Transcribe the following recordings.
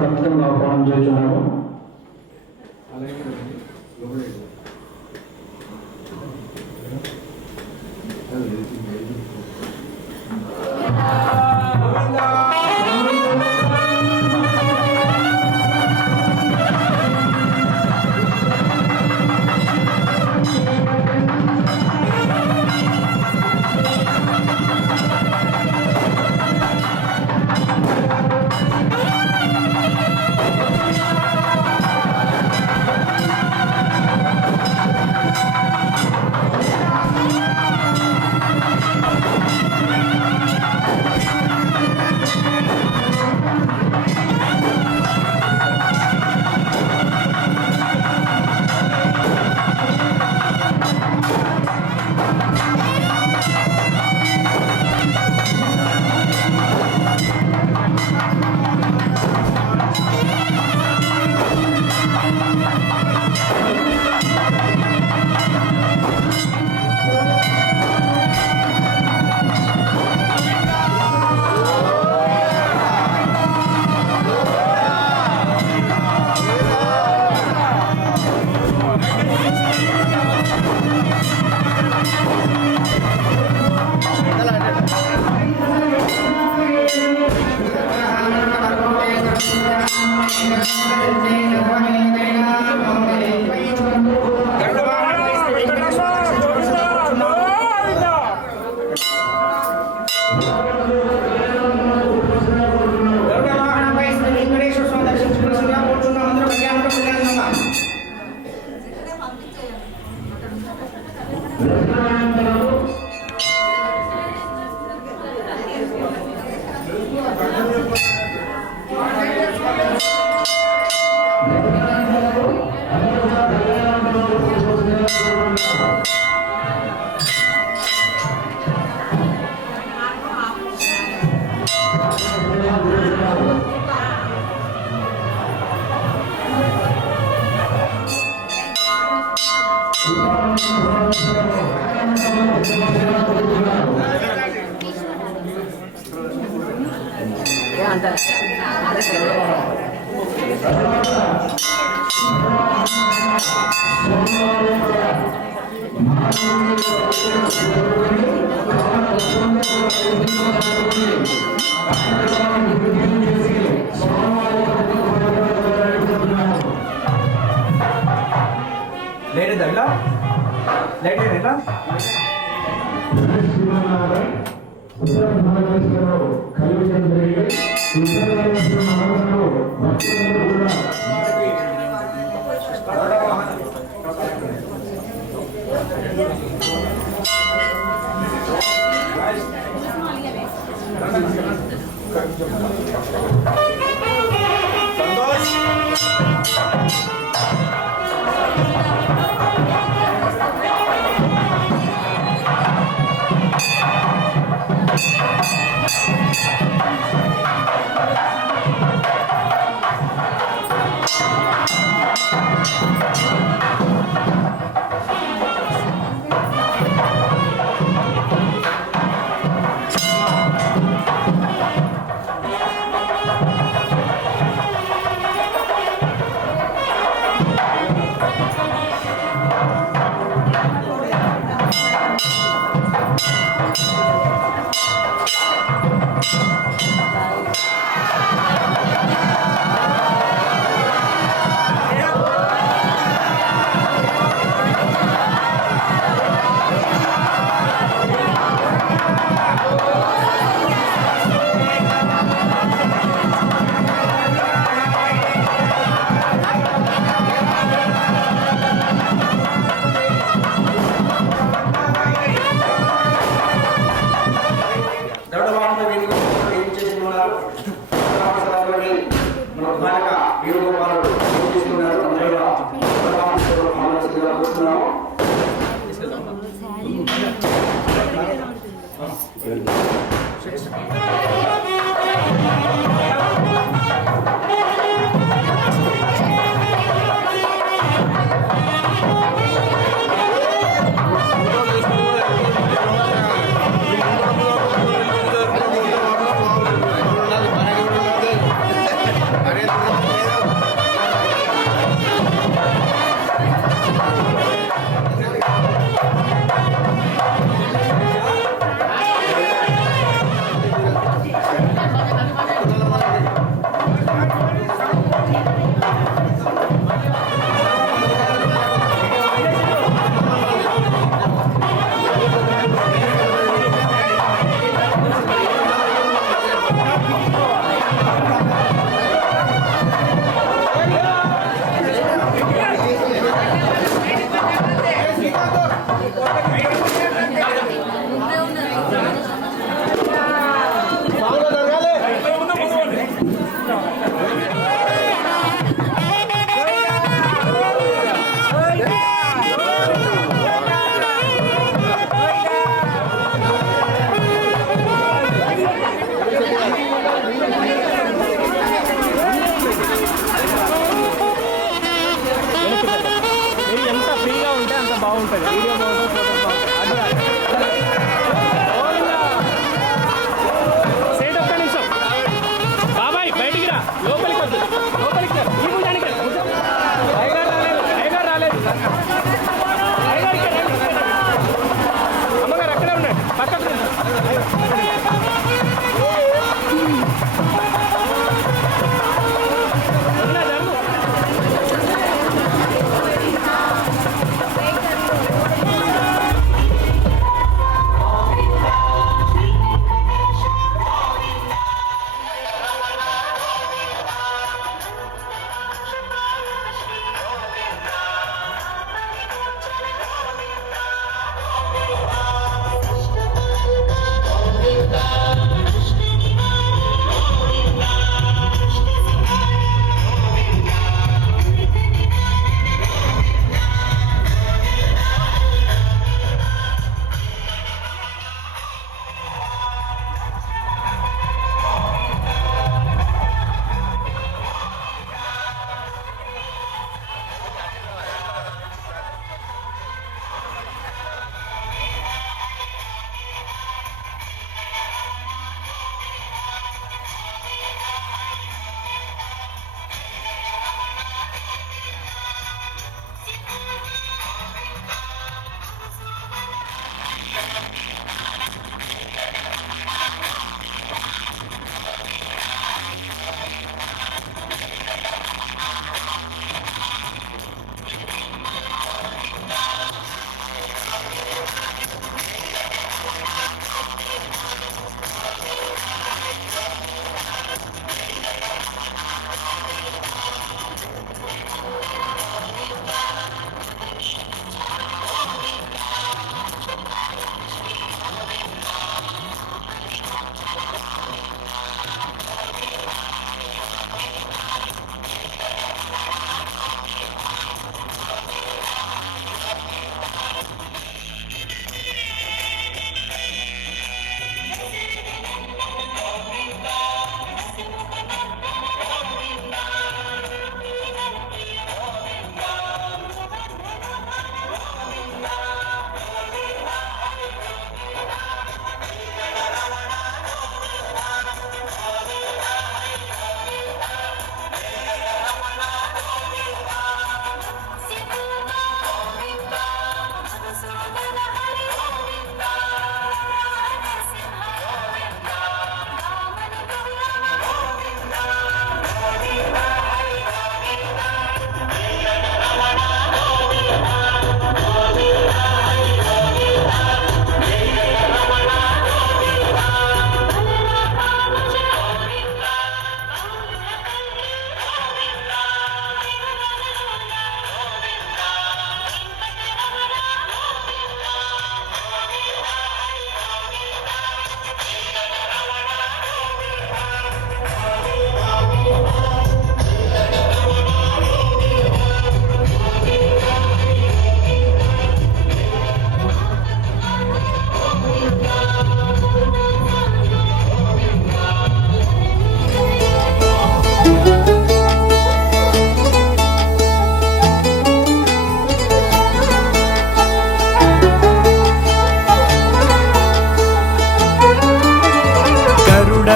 సభ్యులను ఆహ్వానం చేస్తున్నాము. Gracias.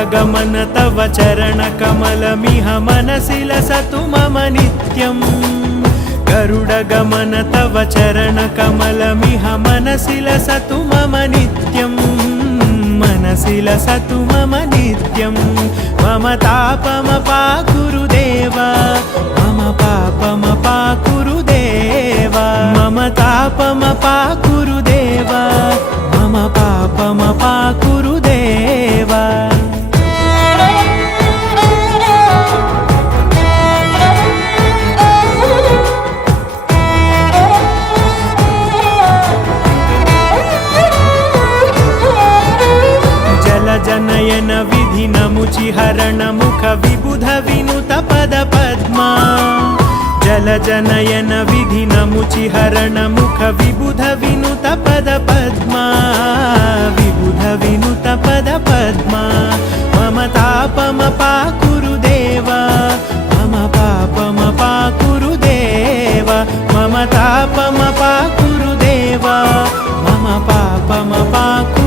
गरुडगमन तव चरणकमलमिह मनसि लसतु मम नित्यम् गरुडगमन तव चरणकमलमिह मनसि लसतु मम नित्यम् मनसि लसतु मम नित्यम् मम तापमपाकुरुदेव मम पापमपाकुरुदेव मम तापमपाकुरुदेव मम पापमपाकुरुदेव जनयन विधिनमुचिहरण मुख विबुध विनुत पद पद्मा जलजनयन विधिनमुचिहरण मुख विबुध विनुत पद पद्मा विबुध विनुत पद पद्मा मम तापमपाकुरुदेव मम पापमपाकुरुदेव मम तापमपाकुरुदेव मम पापमपाकुरुदेव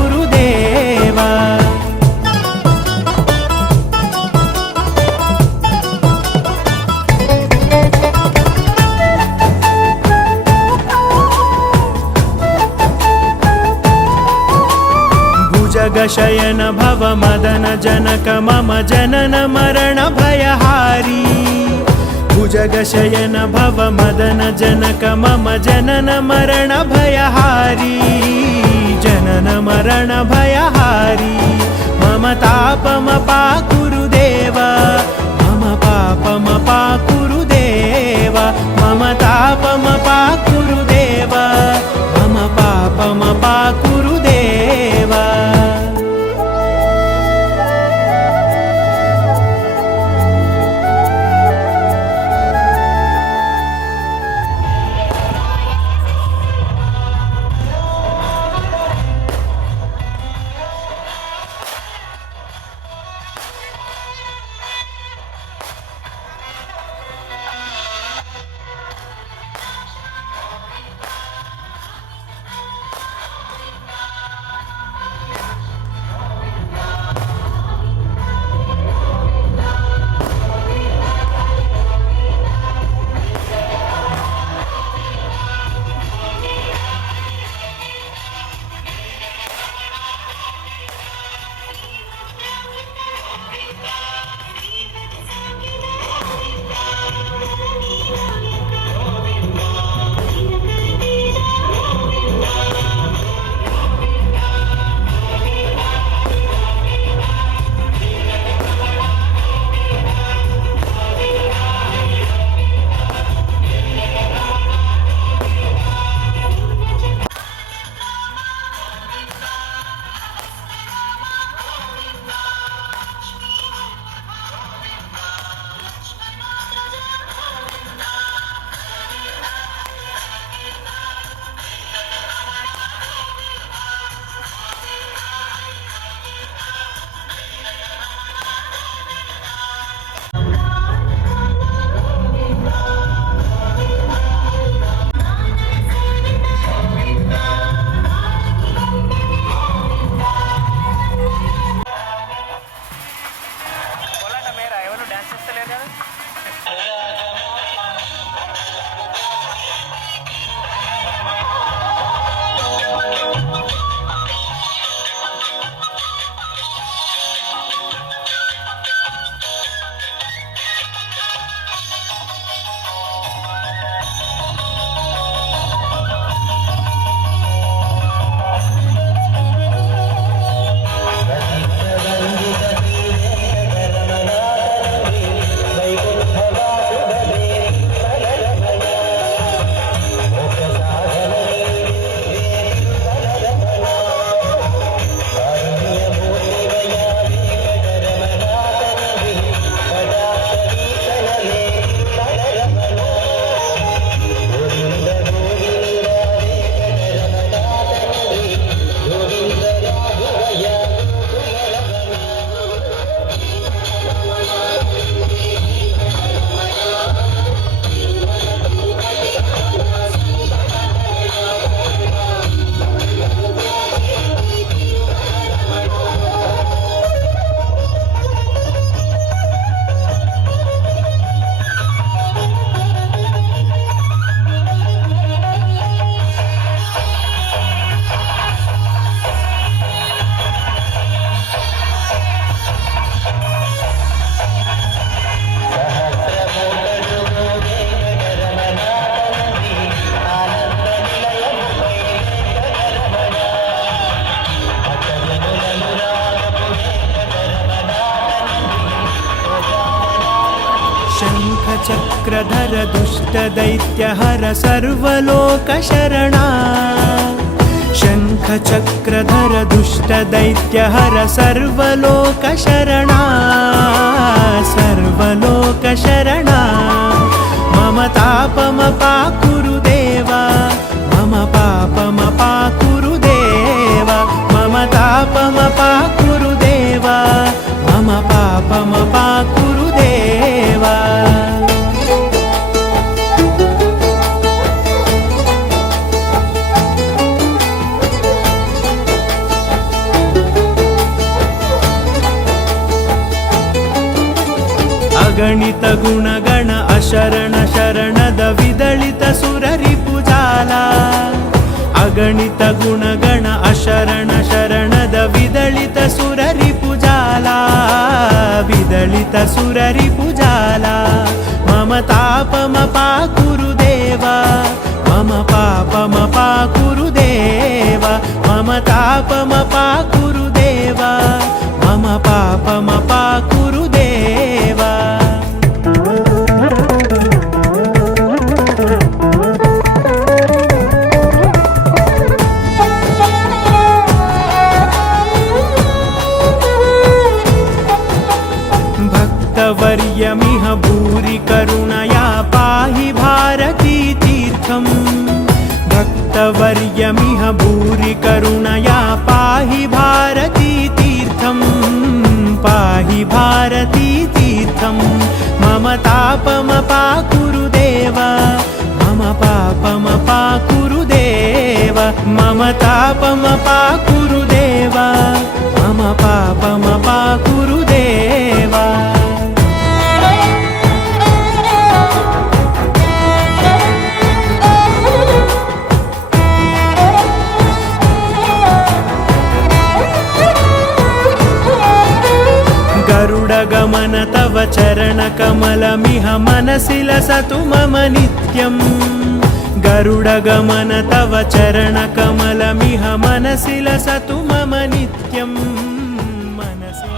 जगशयन भव मदन जनक मम जनन मरण भयहारी भुजगशयन भव मदन जनक मम जनन मरण भयहारी जनन मरण भयहारी मम तापमपाकुरुदेव मम पापमपाकुरुदेव मम तापमपाकुरुदेव मम पापमपाकुरुदेव शङ्खचक्रधर दुष्टदैत्यहर सर्वलोकशरणा शङ्खचक्रधर दुष्टदैत्यहर सर्वलोकशरणा सर्वलोकशरणा मम तापमपाकुरु देवा मम पापमपाकुरु देवा मम तापमपाकुरु देवा मम पापमपाकुरु देवा अगणित गुणगण अशरण शरणद विदलित सुररिपुजाला अगणित गुणगण अशरण शरणद विदलित सुररिपुजाला विदलित सुररिपुजाला मम तापमपाकुरु देवा मम पापमपाकुरु देवा मम तापमपाकुरु देवा मम पापमपाकुरु देवा भक्तवर्यमिह भूरि करुणया पाहि भारती तीर्थम् भक्तवर्यमिह भूरि करुणया पाहि भारती तीर्थम् पाहि भारती तीर्थम् मम तापमपाकुरु देवा मम पापमपाकुरु देवा मम तापमपाकुरु देवा मम पापमपाकुरु देवा गरुडगमन तव चरणकमलमिह मनसि लसतु मम नित्यम् गरुडगमन तव चरणकमलमिह मनसि लसतु मम नित्यम् मनसि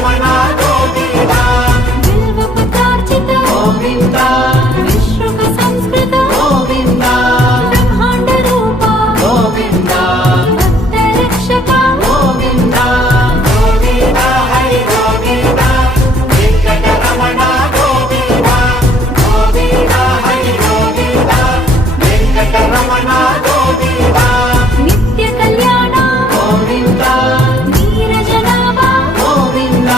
వెంకటరమణ గోవింద బిల్వపత్రార్చిత గోవింద విశ్రుక సంస్కృత గోవింద బ్రహ్మాండ రూప గోవింద భక్త రక్షక గోవింద గోవింద హరి గోవింద వెంకటరమణ గోవింద గోవింద హరి గోవింద వెంకటరమణ గోవింద నిత్య కళ్యాణ గోవింద నీరజనాభ గోవింద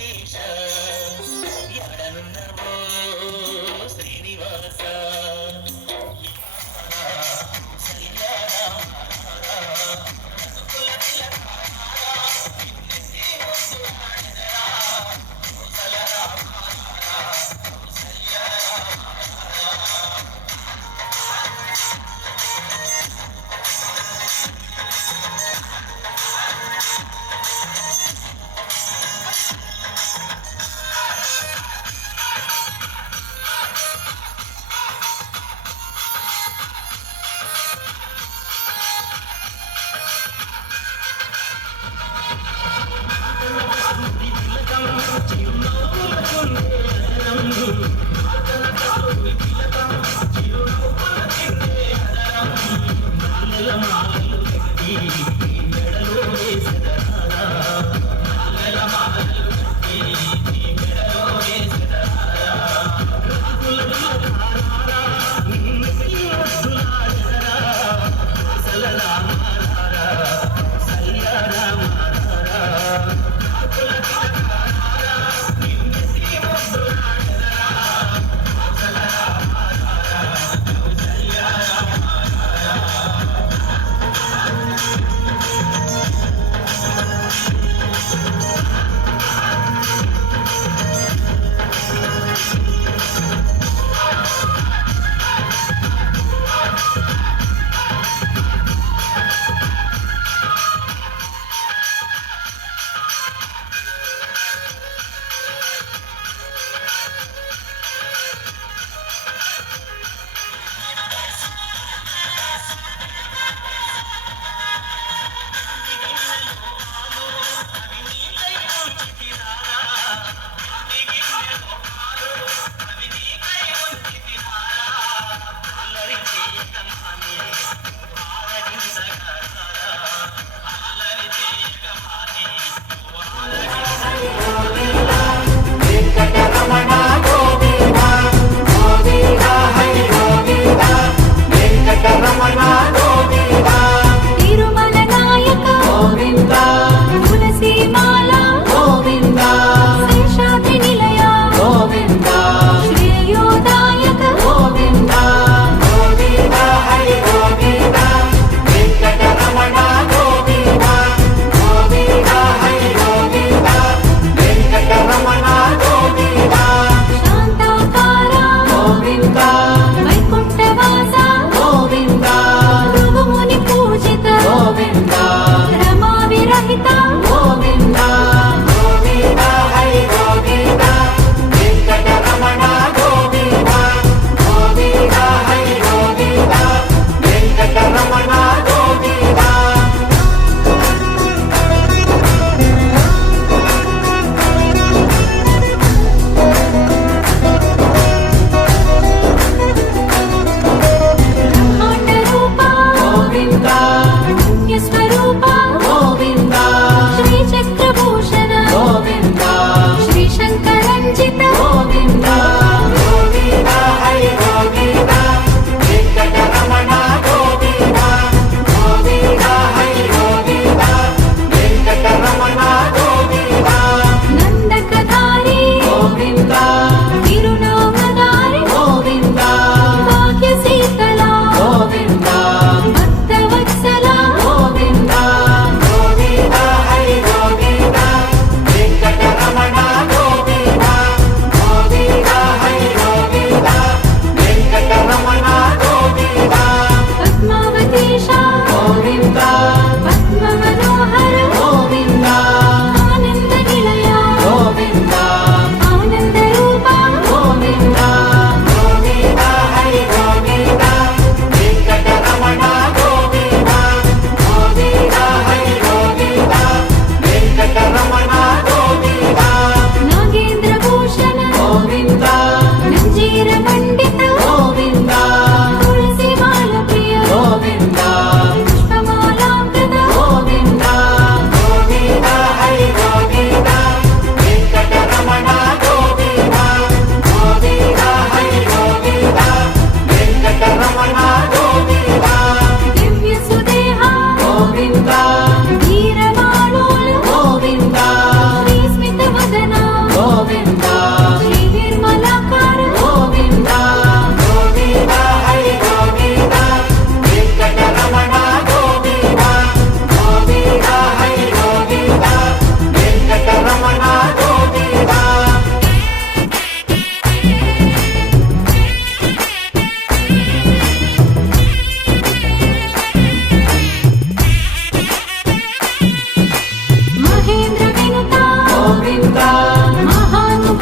వెంకటేಶ ఎడనున్నవో శ్రీనివాస గోవింద శ్రీ నిర్మలాకార గోవింద గోవింద హరి గోవింద వెంకటరమణ గోవింద గోవింద హరి గోవింద వెంకటరమణ గోవింద మహేంద్ర వినుత గోవింద మహానుభావ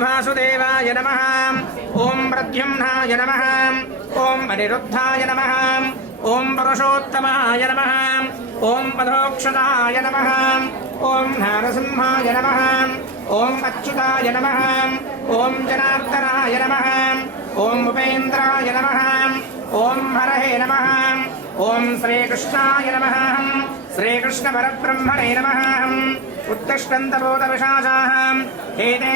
वासुदेवाय नमः ॐ प्रद्युम्नाय नमः ॐ अनिरुद्धाय नमः ॐ पुरुषोत्तमाय नमः ॐ पदोक्षदाय नमः ॐ नारसिंहाय नमः ॐ अच्युताय नमः ॐ जनार्दनाय नमः ॐ उपेन्द्राय नमः ॐ हरहे नमः ॐ श्रीकृष्णाय नमः श्रीकृष्णपरब्रह्मणे नमः उत्तिष्ठन्तभूतविशाचाः एते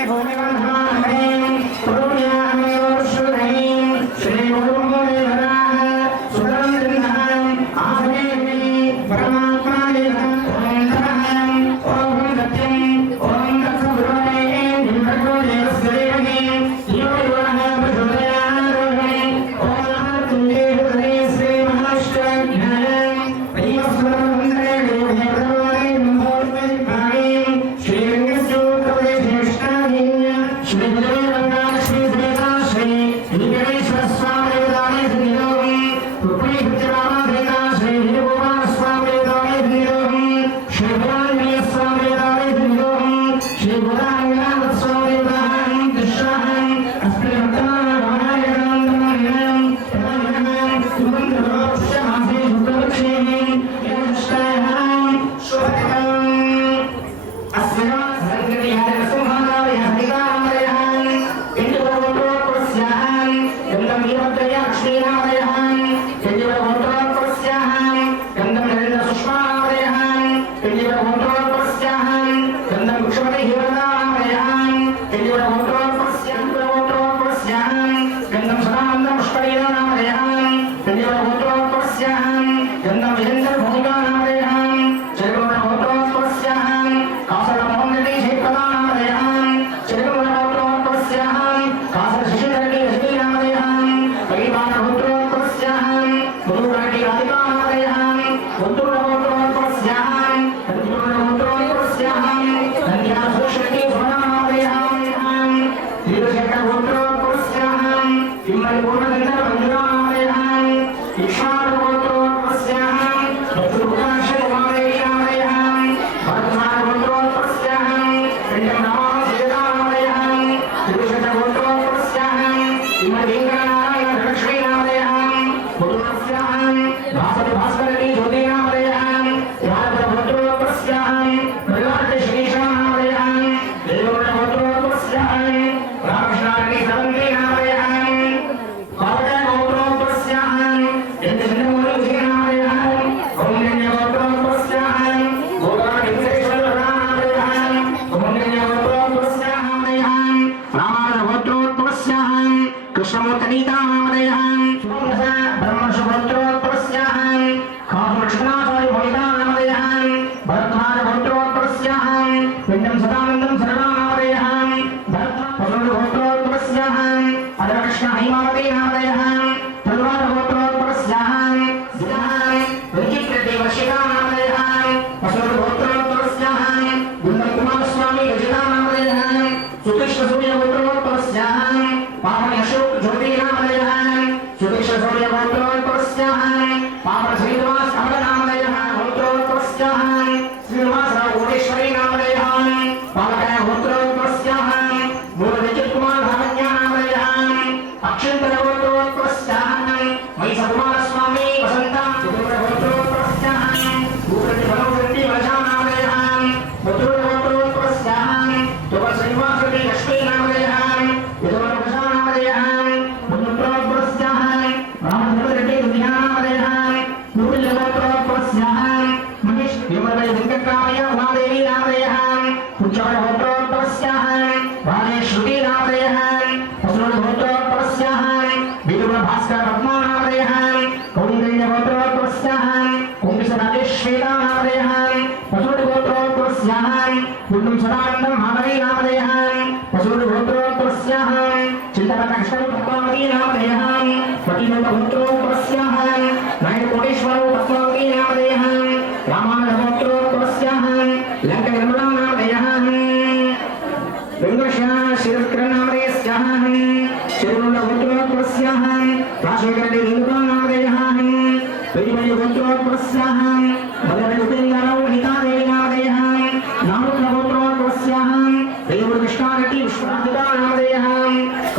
Krishna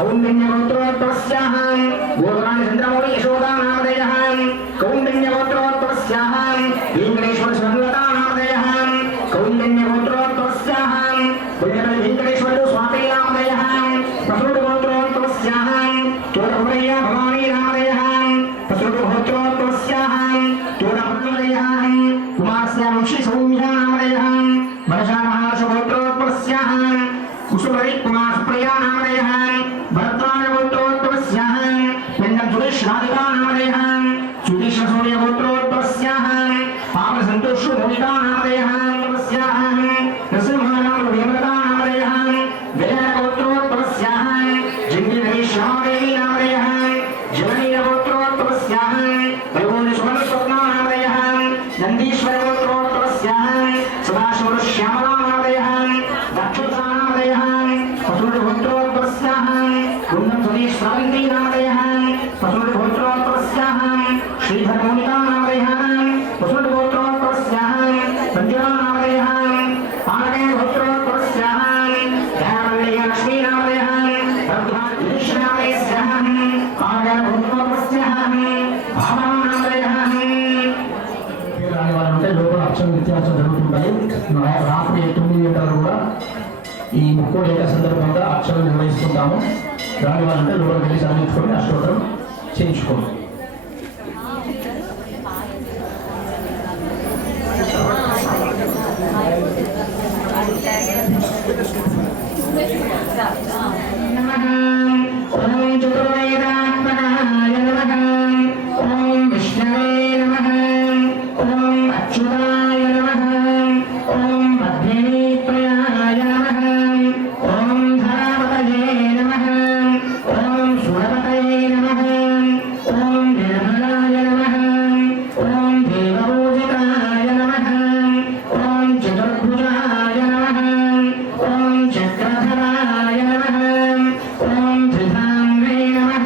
कौण्डिन्यगोत्रोत्तमस्याः गोत्राणि चन्द्रमौळि यशोदानामधेयः कौण्डिन्यगोत्रोत्तमस्याः वेङ्कटेश्वर सुरङ्गतानामधेयः कौण्डिन्यगोत्रोत्तमस्याः पुण्यकवि वेङ्कटेश्वरो स्वामीनामधेयः प्रसूतगोत्रोत्तमस्याः चोरभुरय्या भवानीनामधेयः प्रसूतगोत्रोत्तमस्याः चोरभुरय्याः कुमारस्य वंशी सौम्यानामधेयः वर्षामहाशुगोत्रोत्तमस्याः कुसुमरि कुमार सुप्रिया नामधेयः भरद्वाजगोत्रोत्तमस्याः पिण्डं सुरेश राधिका नामधेयः सुधीश्वर सूर्य गोत्रोत्तमस्याः पावन संतोष मोनिका नामधेयः तमस्याः नरसिंहानाम वेमलता नामधेयः विजय गोत्रोत्तमस्याः जिंगी श्यामदेवी नामधेयः जननी गोत्रोत्तमस्याः वैभोनि सुमन स्वप्ना नामधेयः नंदीश्वर गोत्रोत्तमस्याः सदाशिव श्यामला नामधेयः दक्षिणा नामधेयः पशुर्गोत्रोत्तमस्याः कुन्दं सुरेश श्रावन्ती नामधेयः पशुर्गोत्रोत्तमस्याः श्रीधरमौलिका नामधेयः पशुर्गोत्रोत्तमस्याः सञ्जना नामधेयः पाणके गोत्रोत्तमस्याः दयावल्लक्ष्मी नामधेयः रघुनाथेश्वरामयस्याः पाणके गोत्रोत्तमस्याः भामा नामधेयः రాని వారు ఉంటే లోపల అక్షర వ్యత్యాసం జరుగుతుంటాయి. రాత్రి 9 గంటలు కూడా ఈ ముక్కోడి ఏక సందర్భంగా అక్షరం నిర్వహిస్తుంటాము. రాని వారు ఉంటే లోపల వెళ్ళి సాధించుకొని అష్టోత్తరం చేయించుకోండి. नमः ओम चतुर्वेदात्मकाय नमः ओम विष्णवे नमः ओम अच्युताय नमः ओम मध्यनेत्रयाय नमः ओम धरापतये नमः ओम सुरपतये नमः ओम निर्मलाय नमः ओम देवपूजिताय नमः ओम चतुर्भुजाय नमः ओम चक्रधराय नमः ओम त्रिधाम्ने नमः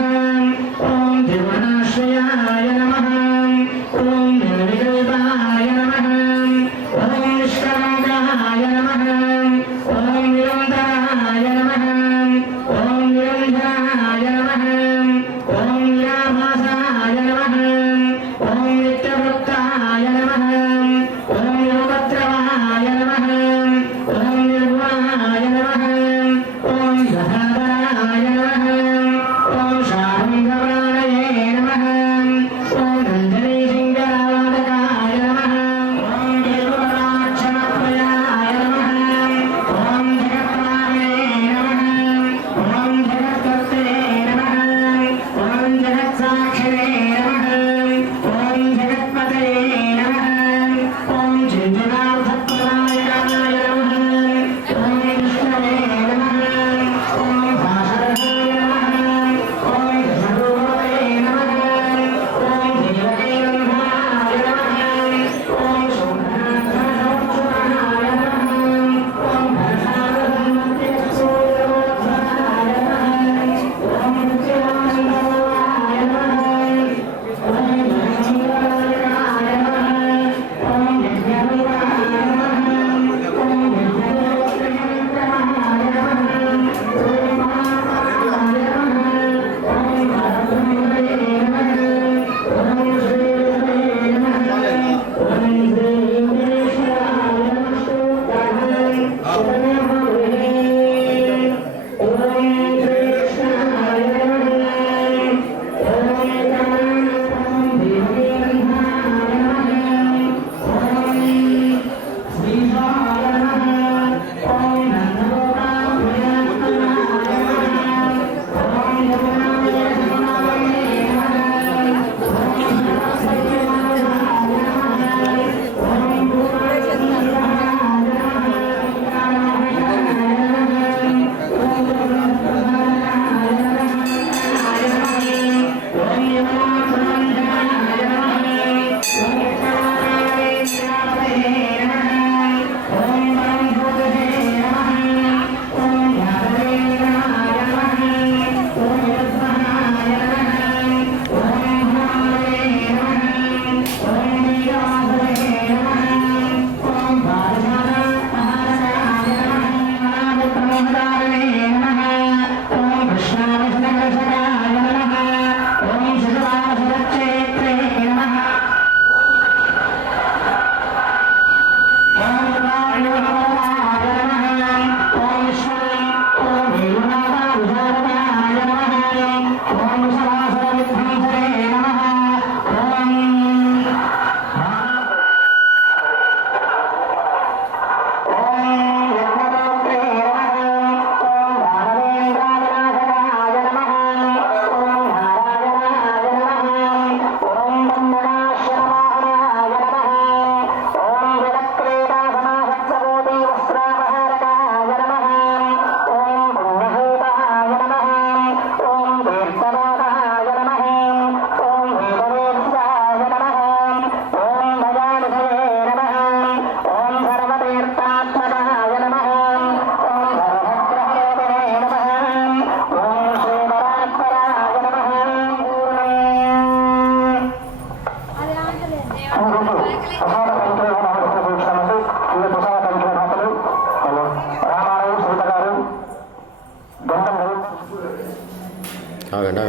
ఆగండి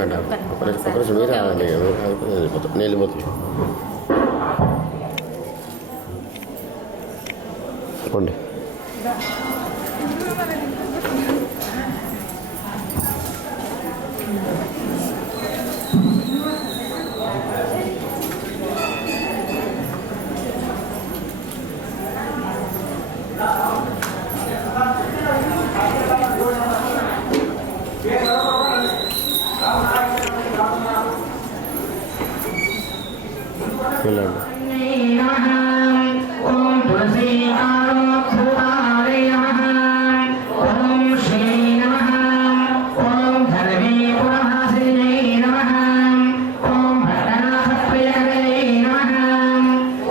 ఒకరోజు మీరు ఆగండి, నేను వెళ్ళిపోతుంది పోండి. వెళ్ళండి. ఓం తులసీ ఆరోగ్యాయ నమః. ఓం శ్రీ నమః. ఓం ధర్మీ పురహాసినే నమః. ఓం భరతనాథ ప్రియకరే నమః.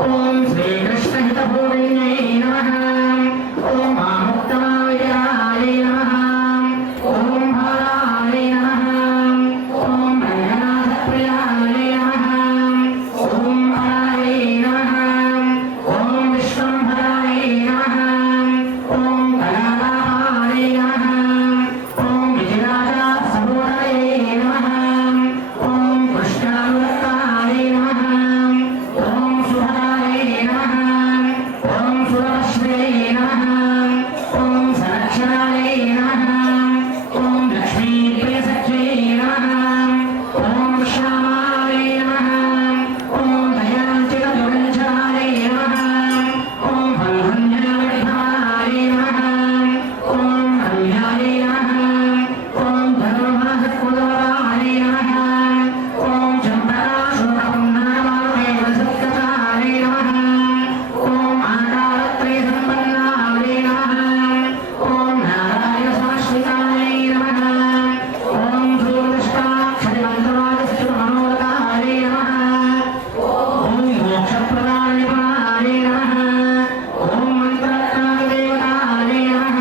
ఓం శ్రీకృష్ణ హితభూమినే నమః. ఓం ఆముక్తమావిరాయ నమః. ఓం భారాయ నమః. ఓం రంగనాథ ప్రియాయ నమః. ఓం హరాయ నమః. ఓం విశ్వంభరాయ నమః. ఓం కళాకారాయ నమః. ఓం విజయరాజ సహోదరాయ నమః. ఓం కృష్ణానురక్తాయ నమః. ఓం సుభరాయ నమః. ఓం సురశ్రే నమః. ఓం సరక్షరాయ నమః. ఓం లక్ష్మీప్రియసఖ్యే నమః. ఓం శ్యామాయ నమః. ఓం దయాచితదురంజాయ నమః. ఓం హల్హన్యాయ నమః. ఓం హల్యాయ నమః. ఓం ధనుర్మాసకులవరాయ నమః. ఓం చంద్రకాశూరపున్నామాయ సత్కటాయ నమః. ఓం ఆకారత్రయసంపన్నాయ నమః. ఓం నారాయణ సంశ్రితాయ నమః. ఓం ధూర్దష్టాక్షరిమంత్రవాదస్థితమనోరకాయ నమః. ఓం మోక్షప్రదాయ నమః. ఓం మంత్రరత్నాదేవతాయ నమః.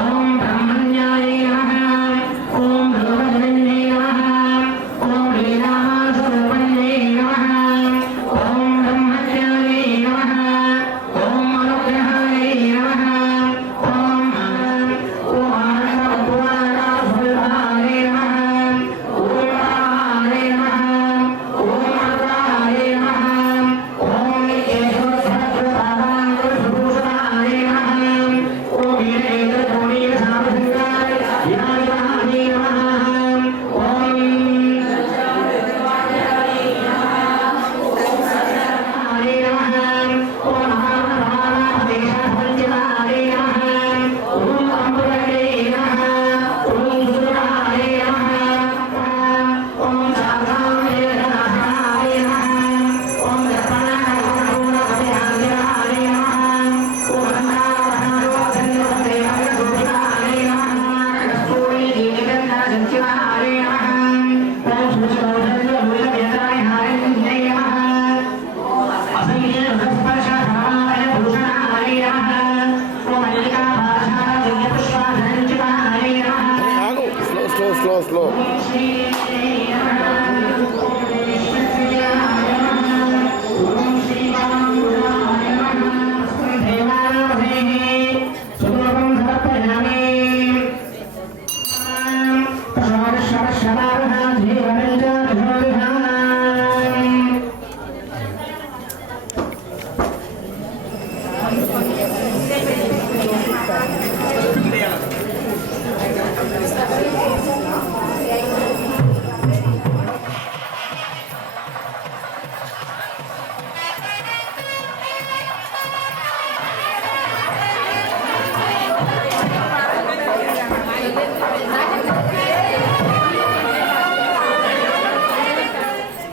ఓం బ్రహ్మణ్యాయ నమః. ఓం భగవద్గణ్యే నమః. ఓం లీలాస్వరూపణ్యే నమః. ఓం బ్రహ్మజ్ఞానే నమః. ఓం అనుగ్రహాయ నమః. ఓం ఆనందపురాణాయ నమః. ఓం హరాయ నమః. ఓం అరుణాయ నమః. ఓం కేశవసహస్రపాదాంకుశభూషణాయ నమః. ఓం వీరేంద్రకోణీయసామసింగాయ వినాయకాయ నమః. ఓం ఆగు, స్లో.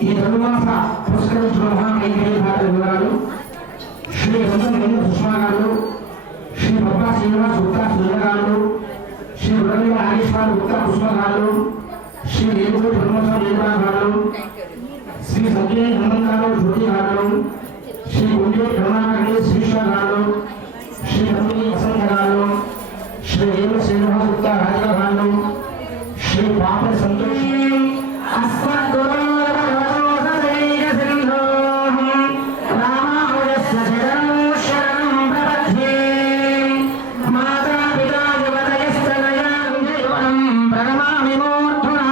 ఈ ధనుమాస పురస్కరించిన మహాకైంకర్య వివరాలు. శ్రీ రంగం సుష్మా గారు, శ్రీ పద్మా శ్రీనివాస్ గుప్తా సుజన గారు, శ్రీ ఉదయ నాగేశ్వర గుప్తా పుష్ప గారు, శ్రీ ఏలూరు ధర్మస్వామి ఏలురా గారు, శ్రీ సంజయ్ హనుమంత్ గారు జ్యోతి గారు, శ్రీ గుండే కరుణాకర్ శ్రీశ్వర గారు, శ్రీ రమణి వసంత గారు, శ్రీ ఏలు శ్రీనివాస్ గుప్తా రాజా గారు, శ్రీ పాప సంతోష్ మాతా పితా యువతయస్తనయా విజయవనం ప్రణమామి మూర్ధనా.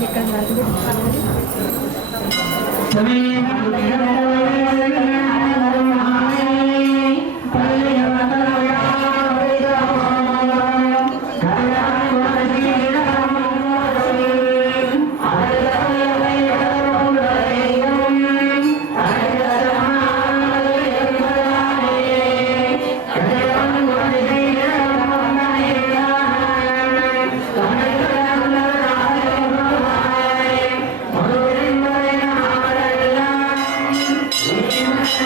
Thank you.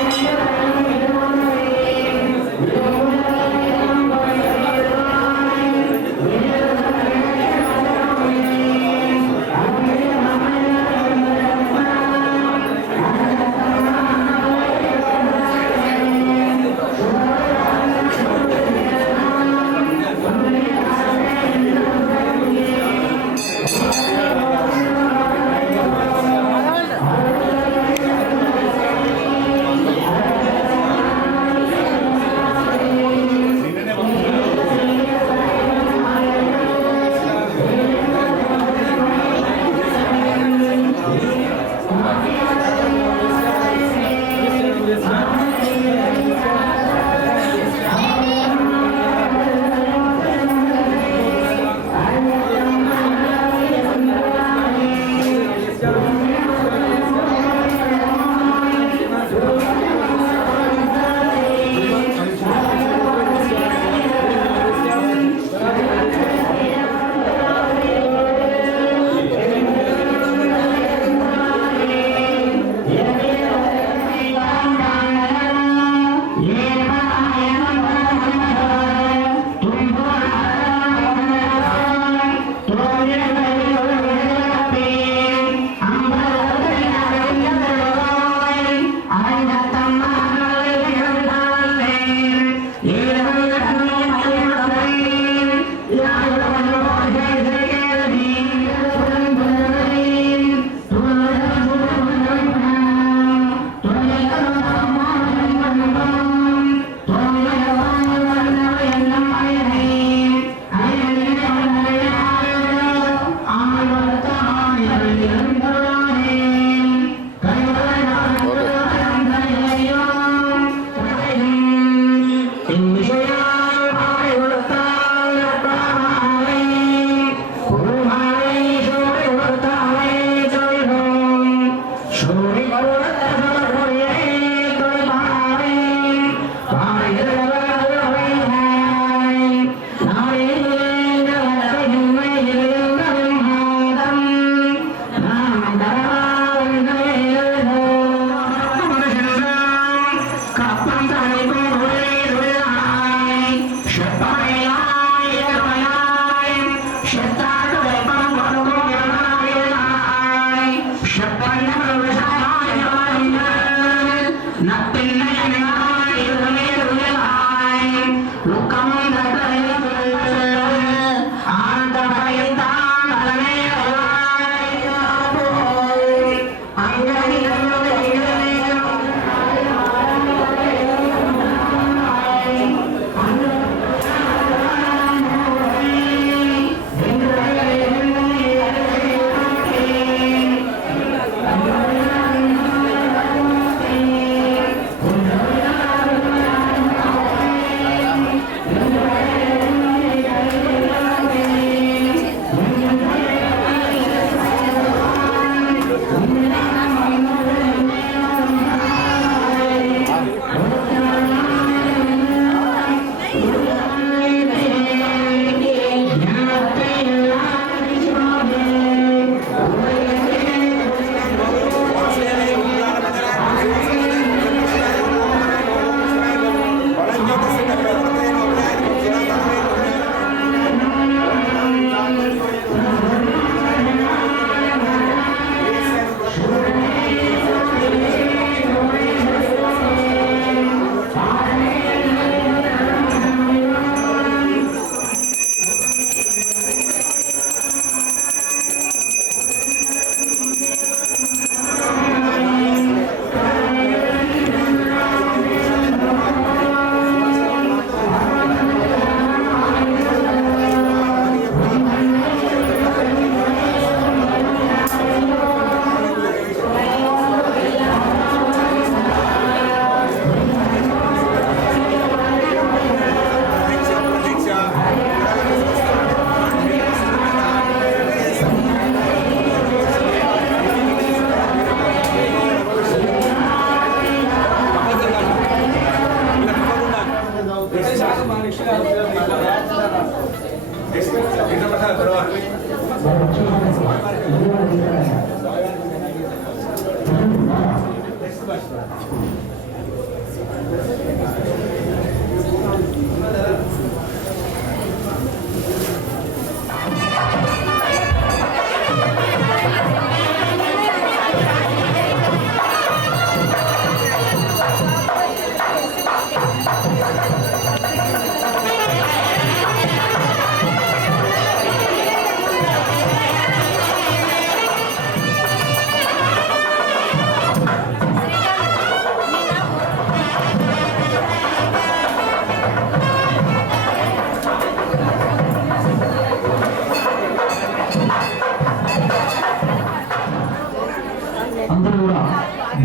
అందరూ కూడా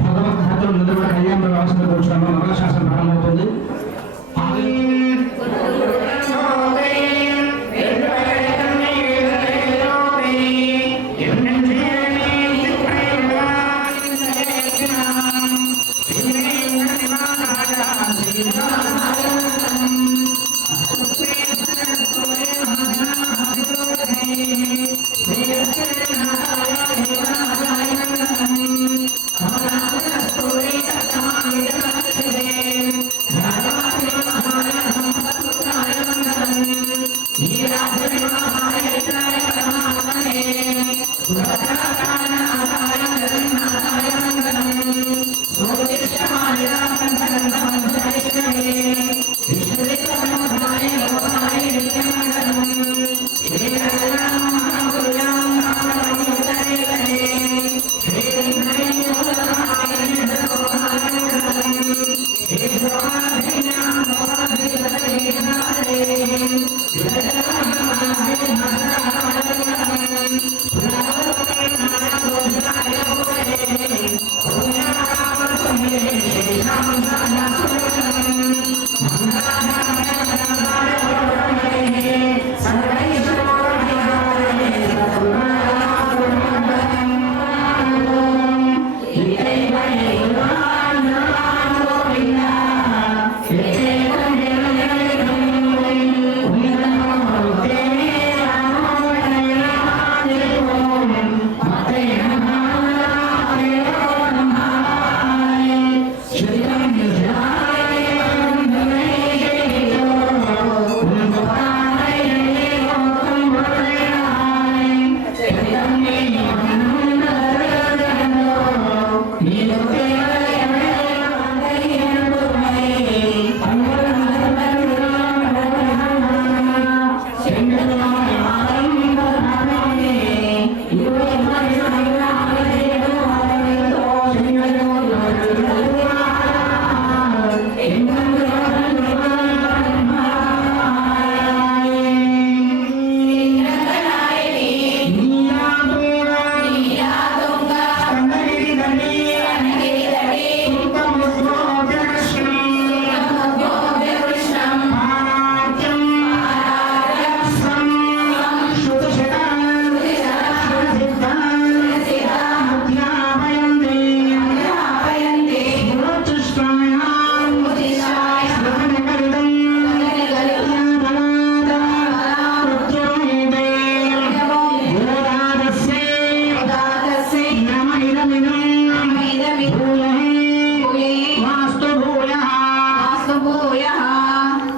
భగవద్భక్తులు నిలబడి కళ్యాణ వ్యవస్థకు వచ్చిన మంగళశాసనం ప్రారంభమవుతుంది.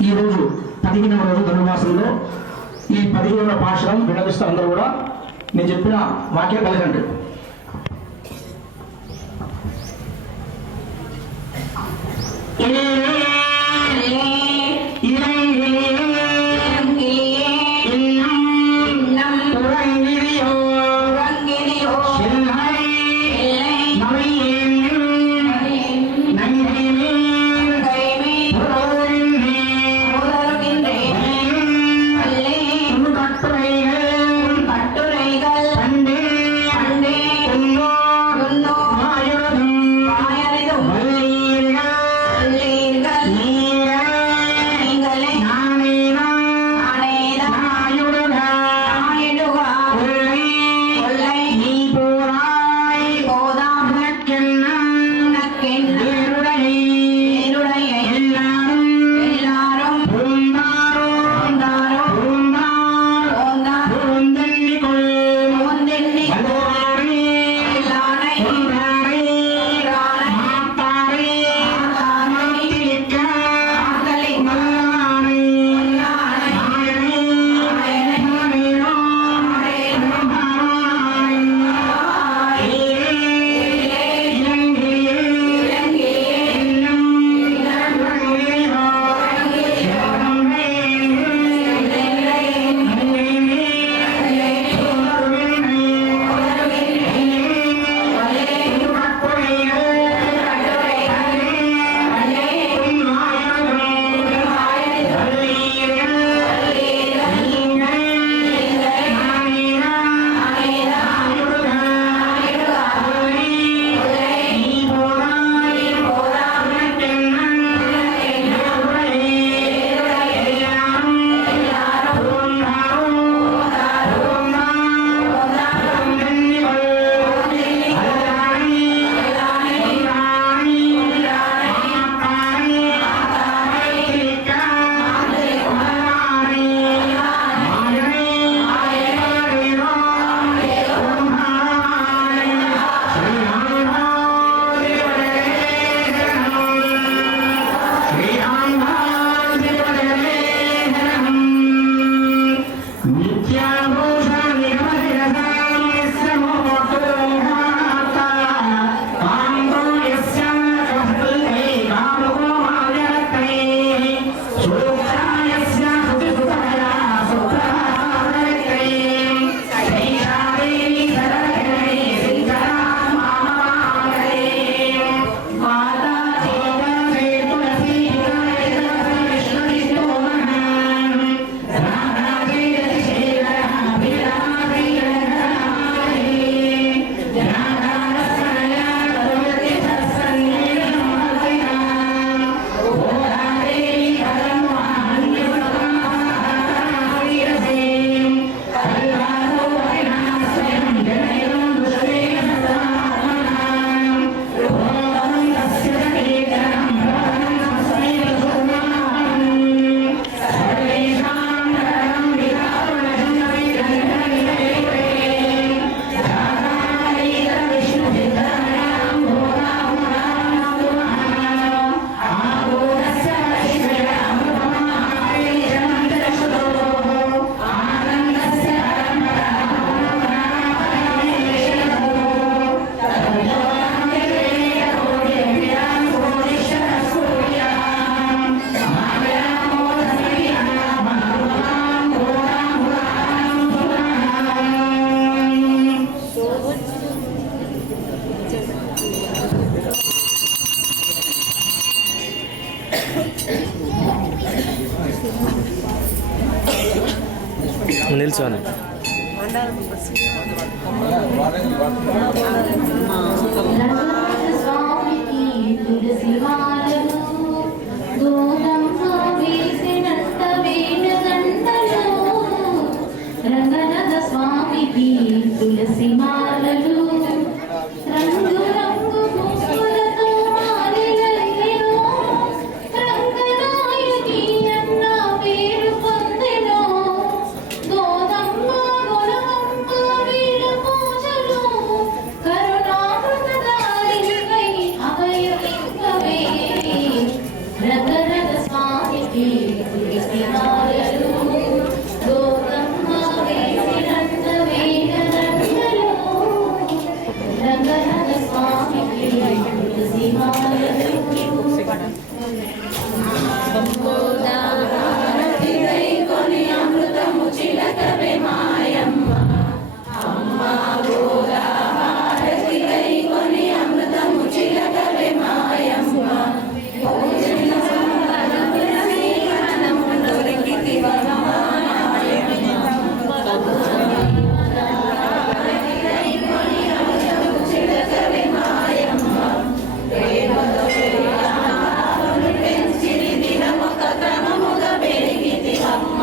ఈరోజు 15వ రోజు ధనుర్మాసంలో ఈ 15వ పాశురం వినవిస్తూ అందరూ కూడా నేను చెప్పిన వాక్యం పలకండి. Legal. కూర్చోండి. స్వామికి తులసి మాలలు గోదమ్మ వేసినంత వేణగంటలు రంగనాథ స్వామికి తులసి మాలలు రంగు రంగు పువ్వులతో మాలలెన్నెనో రంగనాయకి అన్న పేరు పొందెనో గోదమ్మ గొలగమ్మ వీళ్ళ పూజలు కరుణామృతదారిణివై అభయమివ్వవే రంగనాథ స్వామికి తులసి మాలలు గోదమ్మ వేసినంత వేణగంటలు రంగనాథ స్వామికి తులసి మాలలు కొని అమృతము చిలకవే మాయమ్మ అమ్మ గోదాహారతి కొని అమృతము చిలకవే మాయమ్మ భోజన సంపదమున శ్రీవనమును రిగితివమ్మ కొని అమృతము చిలకవే మాయమ్మ దేవతో పెరిగాను పెంచిరి దినమొక క్రమముగా పెరిగితివమ్మ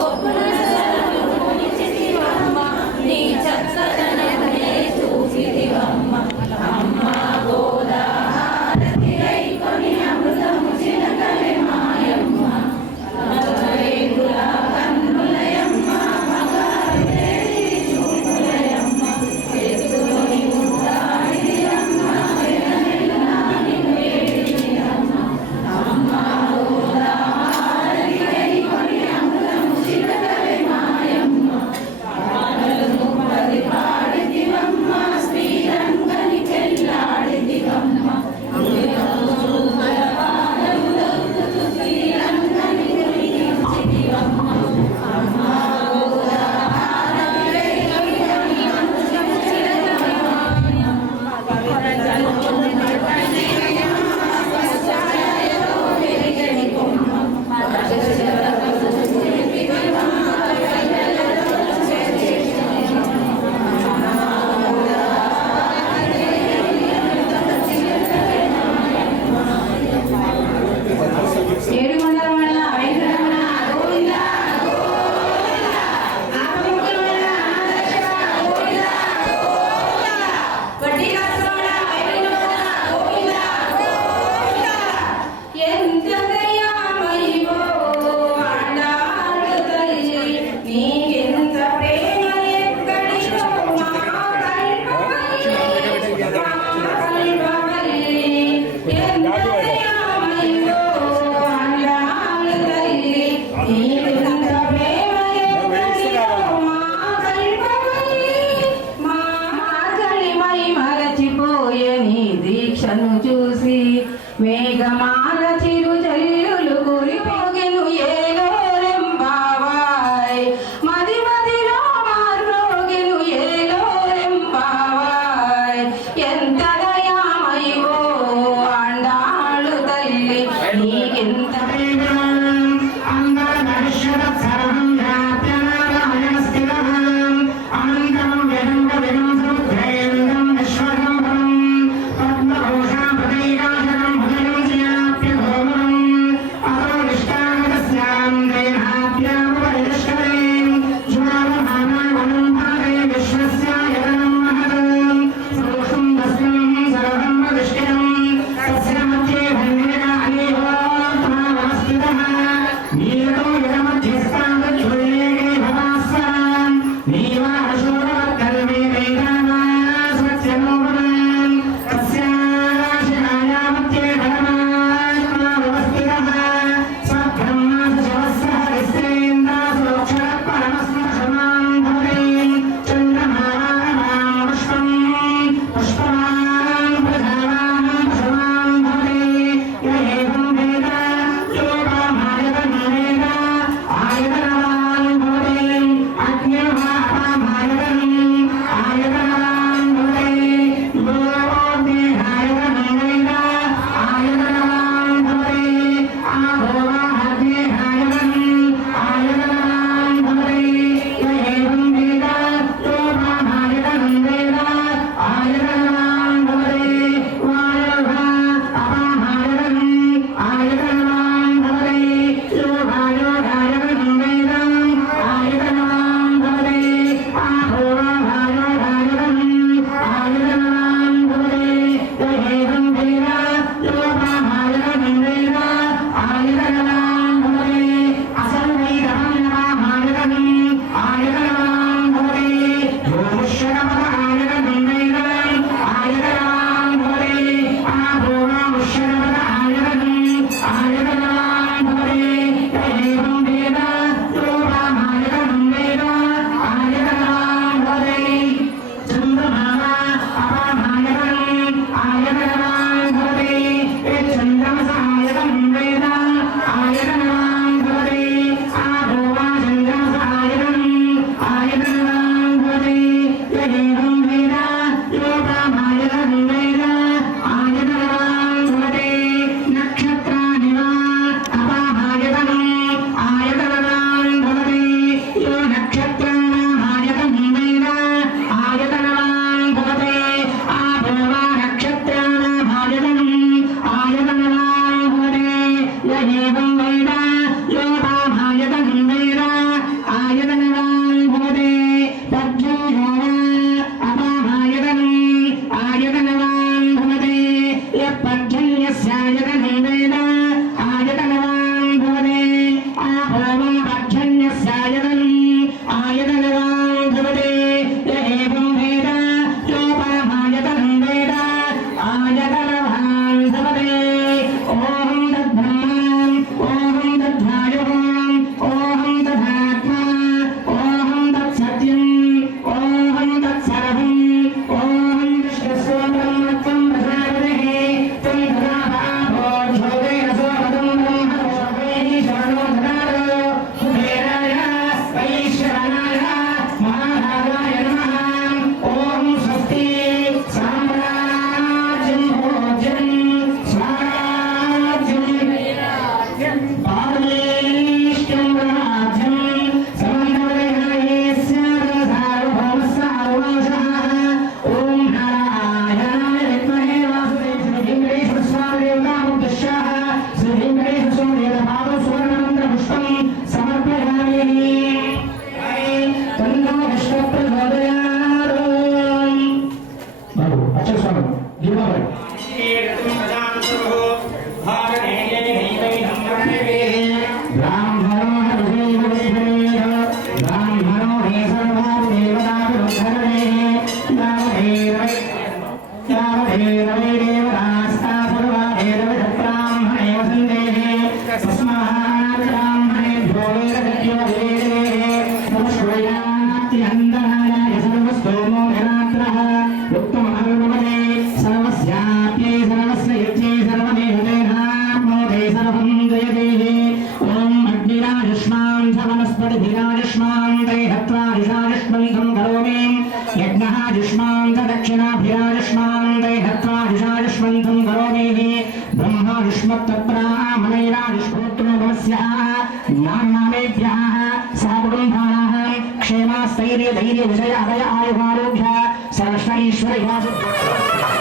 ఒప్పున సరను కొనిచితివమ్మ నీ చక్కదనమునే చూసితివమ్మ అమ్మ గోదాహారతి కొని అమృతము చిలకవే మాయమ్మ మగరేగుల కన్నులయమ్మ మగరేడి చూపులయమ్మ ఎత్తుకొని ముద్దాడియమ్మ వెనమెల్లాని వేడియమ్మ అమ్మ గోదాహారతి కొని అమృతము చిలకవే మాయమ్మ పాటలు పది పాడితివమ్మ శ్రీరంగని చెల్లాడితివమ్మ శ్రీరంగని గురించితివమ్మ అమ్మ గోదాహారతి కొని అమృతము చిలకవే ఏడుకొండలవాడ వెంకటరమణ గోవింద ఆపముఖులవాడ ఆదర్శవ గోవింద వడ్డీ కాసులవాడ వైకుంఠవాడ గోవింద ఎంత దయామయివో ఆండాళ్ళు తల్లి నీకెంత ప్రేమ ఎక్కడికో మా కల్పవల్లి ఎంత దయామయివో ఆండాళ్ళు తల్లి నీకెంత ప్రేమ ఎక్కడికో మా కల్పవల్లి మా మార్గళిమై మరచిపోయే నీ దీక్షను చూసి మేఘమాల చిరుజల్లులు కురిపోగెను ఏలోరెంబావాయ్ మది మదిలో మార్మోగెను ఏలోరెంబావాయ్ ఎంత దయామయివో ఆండాళ్ళు తల్లి నీకెంత పద్మభూషణ ప్రతీకాశకం భుజం क्षेमास्थैर्य धैर्य विजय अभय आयुरारोग्य सर्वैश्वर्य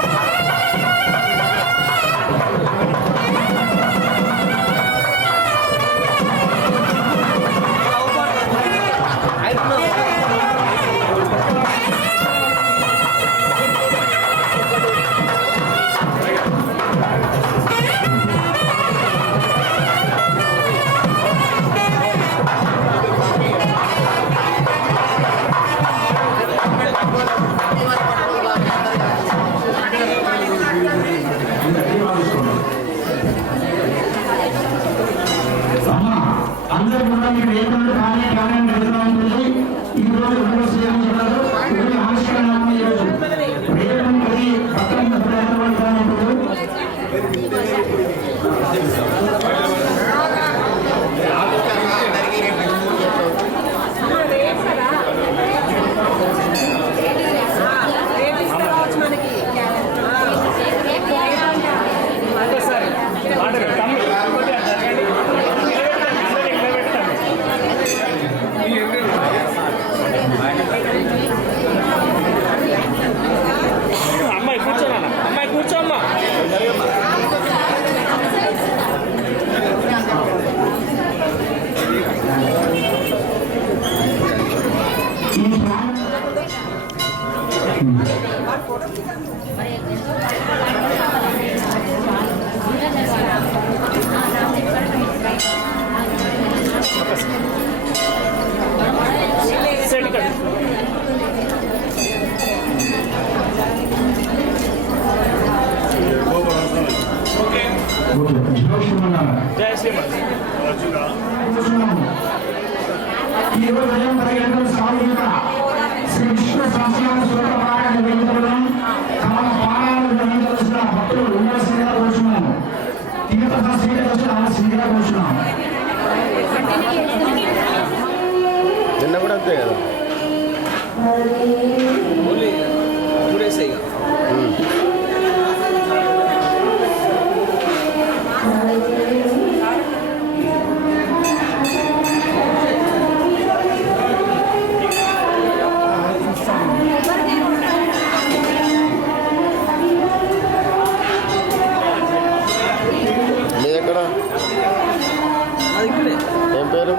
అందరూ కూడా మీకు ఏర్పడి బాగా కార్యం జరుగుతూ ఉంటుంది. ఈ రోజు రెండో శ్రీరామ చెప్పారు ఆవిష్కరణ ఈ రోజు రేపటి పది పక్కన ఉంటుంది. కూర్చున్నాము. ఈ రోజు ఉదయం 10 గంటల సామూహిక శ్రీ విష్ణు సహస్రనామ స్తోత్ర పారాయణ నిర్వహించడం తమ పారాయణ నిర్వహించవలసిన భక్తులు ఉండాల్సిందిగా కూర్చున్నాము. తీర్థ స్వీకరించిన ఆలస్యంగా కూర్చున్నాము. నిన్న కూడా అంతే కదా మీ ఎక్కడ ఏం పేరు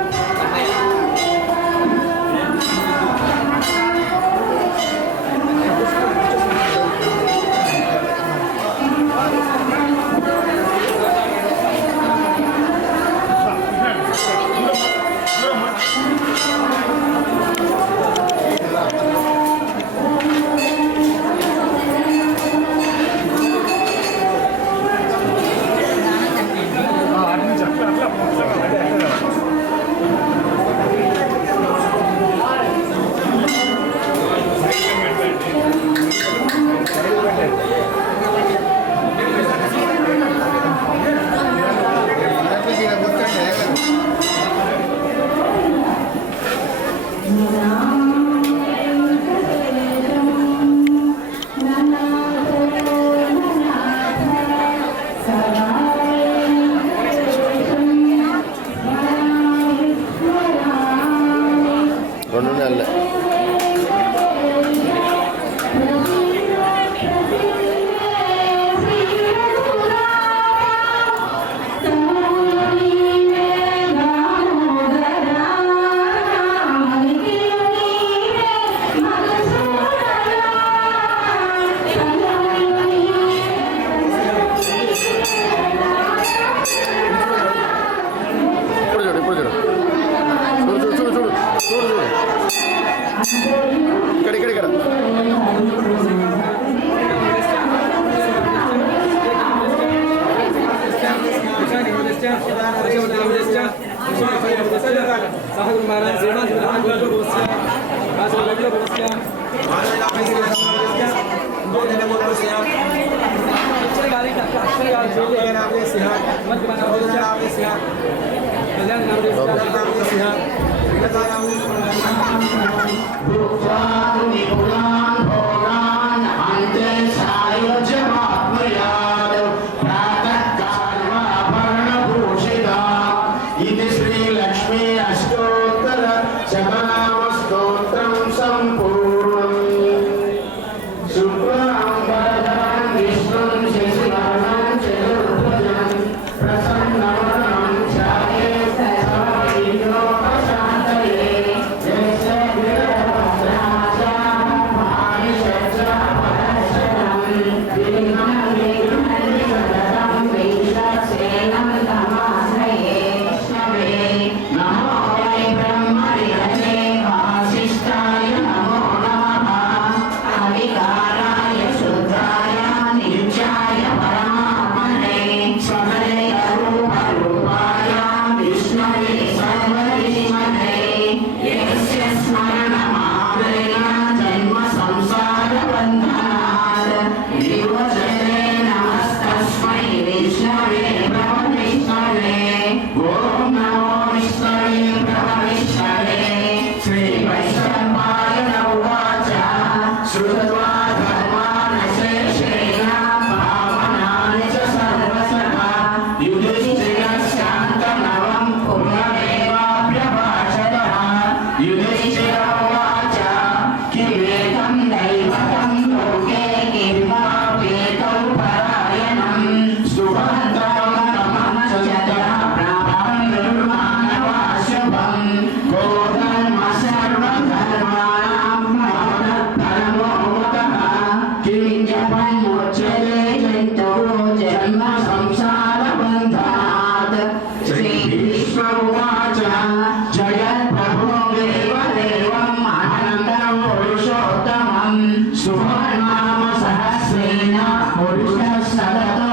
పురుష సదతో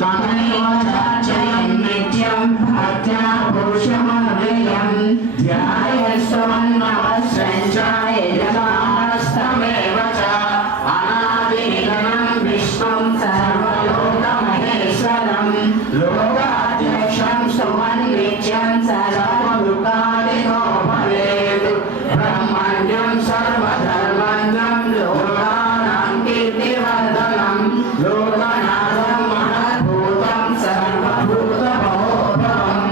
తమేవ చర్చయం నిత్య यथास्तमेव च अनादिनिधनं विष्णुं सर्वलोकमहेश्वरं लोकाध्यक्षं सुमन्वित्यं सर्वदुःखादिनो भवेत् ब्रह्मण्यं सर्वधर्मण्यं लोकानां कीर्तिवर्धनं लोकनाथं महद्भूतं सर्वभूतमहोभवं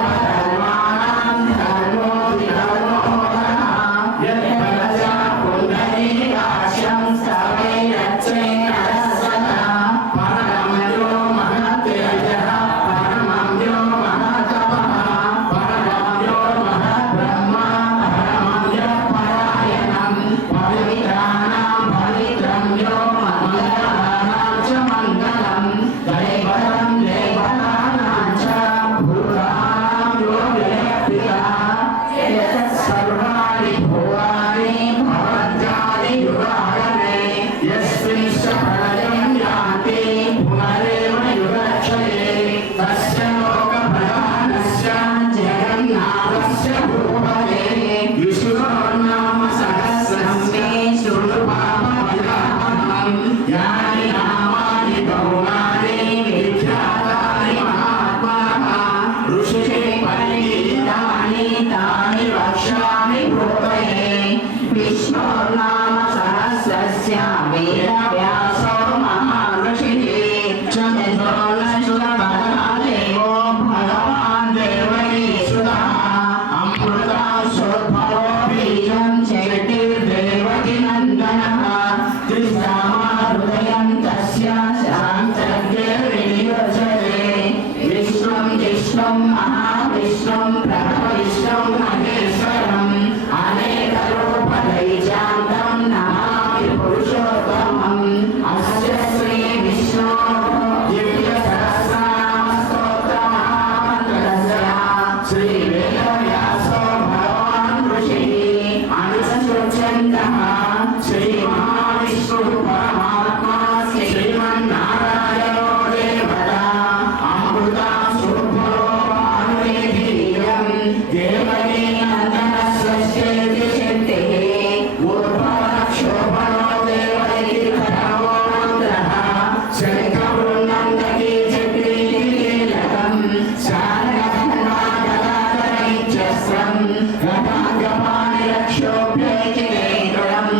येषधर्माणां धर्मो विधर्मोदः यत्पदजा पुण्डरीकाक्षं स्तवे रचेन सदा परमं यो महत्तेजः परमं यो महत्तपः परमं यो महद्ब्रह्मा परमं यो परायणं पवित्राणां पवित्रं यो मङ्गलानां च मङ्गलं दैवतं देवतानां च भूतानां यो विरक्तिः यत् सर्वाणि भुवानि भवन्त्यादियुगागमे यस्मिंश्च प्रलयं याति पुनरेव युगक्षये तस्य लोकप्रधानस्य जगन्नाथस्य भूपते विष्णोर्नाम सहस्रं मे शृणु पापविदाहनं यानि नामानि गौणानि विख्यातानि महात्मनः ऋषिः परिगीतानि तानि वक्ष्यामि भूतये विष्णोर्नाम सहस्रस्य वेदव्यासो महाऋषिः चन्द्रो नश्वरदेवो भगवान् देवकीसुतः अमृतासोद्भवो बीजं चेतिर्देवकीनन्दनः त्रिसामाहृदयं तस्य शान्तज्ञर्विनियोजते विष्णुं जिष्णुं महाविष्णुं प्रभविष्णुं महेश्वरम् अनेकरूपदैजान्तं नमामि पुरुषोत्तमम् अस्य श्रीविष्णो दिव्यसहस्रनामस्तोत्रमहामन्त्रस्य श्रीवेदव्यासो भगवान् ऋषिः अनुसृत्यन्तः श्रीमहाविष्णुः परमात्मा श्रीमन्नारायणो देवता अमृतासुरभरो भानुरेधिरियं देवकीनन्दनस्य शक्तिः उद्भवक्षोभनो देवकीधरो मन्त्रः शङ्खवृन्नन्दकी चक्रीकीलकं शारदखण्डागदाधरैश्चस्रं गताङ्गपाणिरक्षोभ्यैकिरेकरम्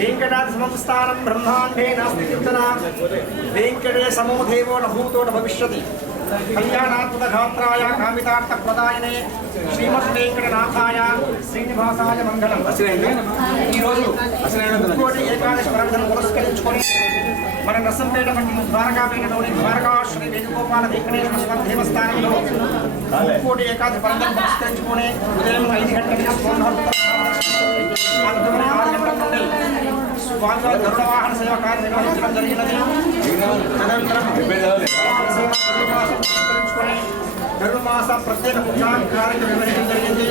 वेंकटाद्रिसंस्थानं ब्रह्माण्डे नास्ति किञ्चन वेंकटे समो देवो न भूतो न भविष्यति कल्याणात्मकगात्राय कामितार्थप्रदायिने श्रीमद्वेंकटनाथाय శ్రీనివాసాయ మంగళం. ఈరోజు ముక్కోటి ఏకాదశి పర్వదినం పురస్కరించుకొని మన నర్సంపేట పట్టణం ద్వారకాపేటలోని ద్వారకా శ్రీ వేణుగోపాల వెంకటేశ్వర స్వామి దేవస్థానంలో ముక్కోటి ఏకాదశి పర్వదినం పురస్కరించుకొని ఉదయం 5 గంటలకు స్వామివారి 6 గంటల నుండి స్వామివారి గరుడ వాహన సేవ కార్యం నిర్వహించడం జరిగినది. ధనుర్మాస ప్రత్యేక పుష్పాంగ కార్యక్రమం నిర్వహించడం జరిగింది.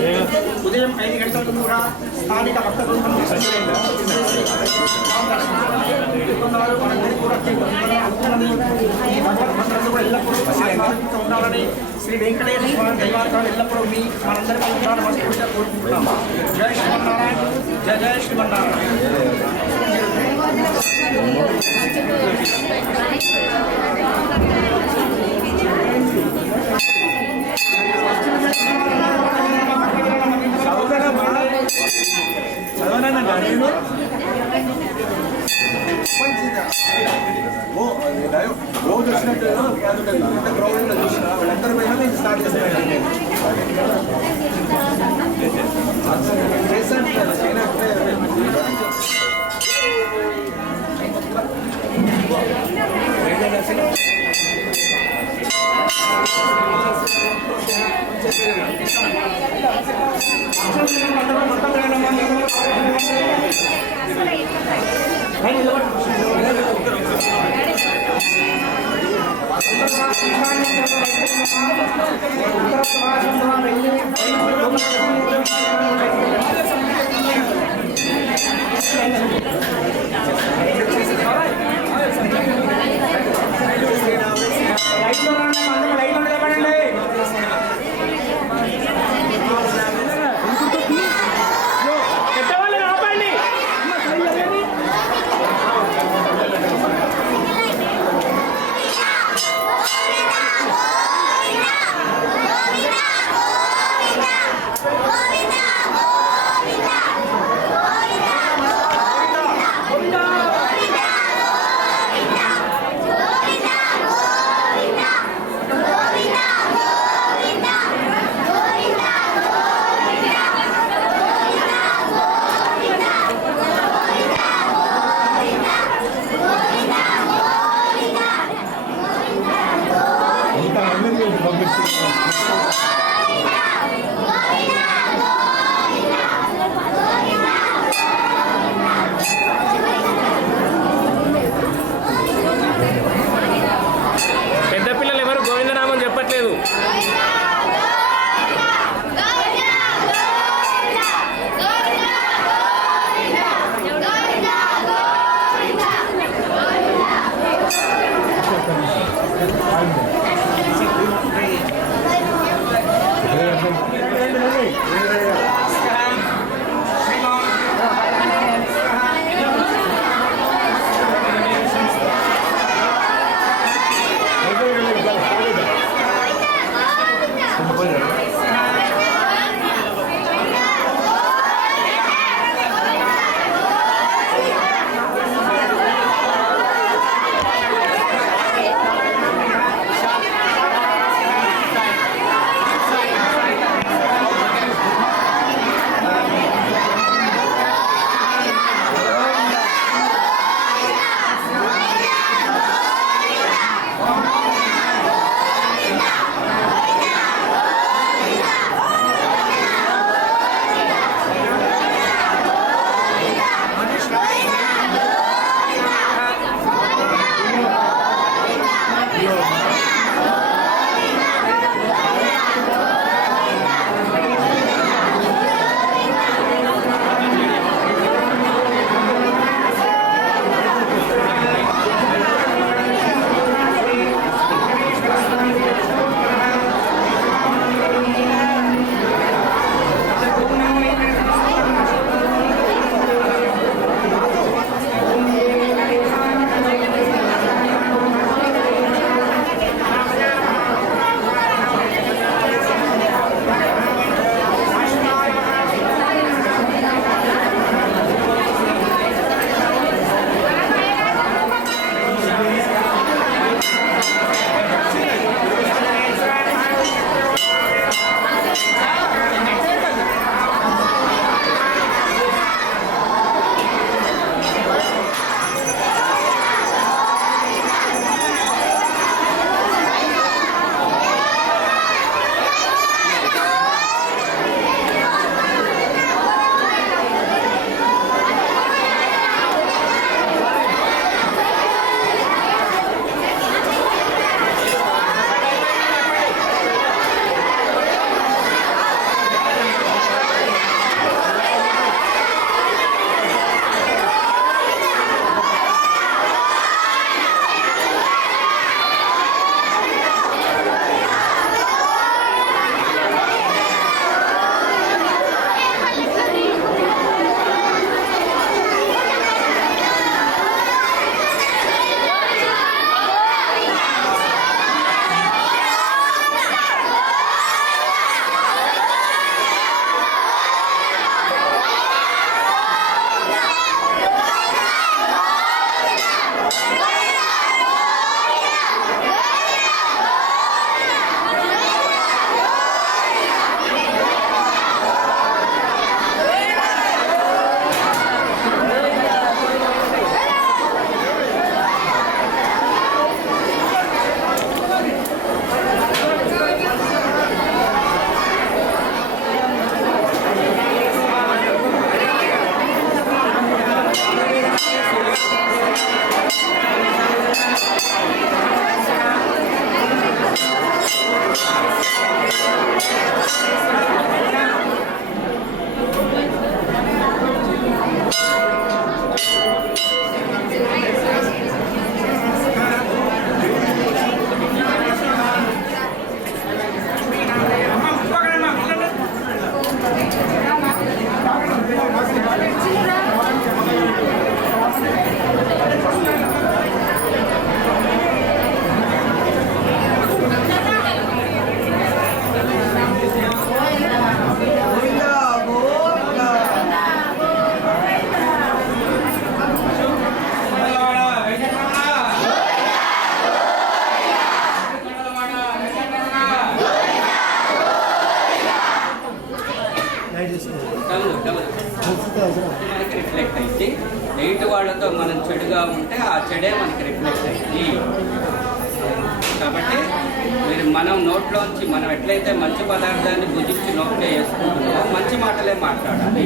ఉదయం 5 గంటలకు కూడా స్థానిక భక్త బృందం ఈ భగవద్భక్తులు కూడా ఎల్లప్పుడూ ఉండాలని శ్రీ వెంకటేశ్వర స్వామి దైవార్థాలు ఎల్లప్పుడూ మీ మనందరికీ ఉండాలని మనస్ఫూర్తిగా కోరుకుంటున్నాం. జై శ్రీమన్నారాయణ. జయ జయ శ్రీమన్నారాయణ. రోజు వచ్చినట్టు గ్రౌండ్ చూసిన వాళ్ళందరూ పోయినా నేను స్టార్ట్ చేస్తాను. మనకి రిఫ్లెక్ట్ అయింది. ఎయిట్ వాళ్ళతో మనం చెడుగా ఉంటే ఆ చెడే మనకి రిఫ్లెక్ట్ అయింది. కాబట్టి మనం నోట్లోంచి మనం ఎట్లయితే మంచి పదార్థాన్ని భుజించి నోట్లో వేసుకుంటున్నామో మంచి మాటలే మాట్లాడాలి.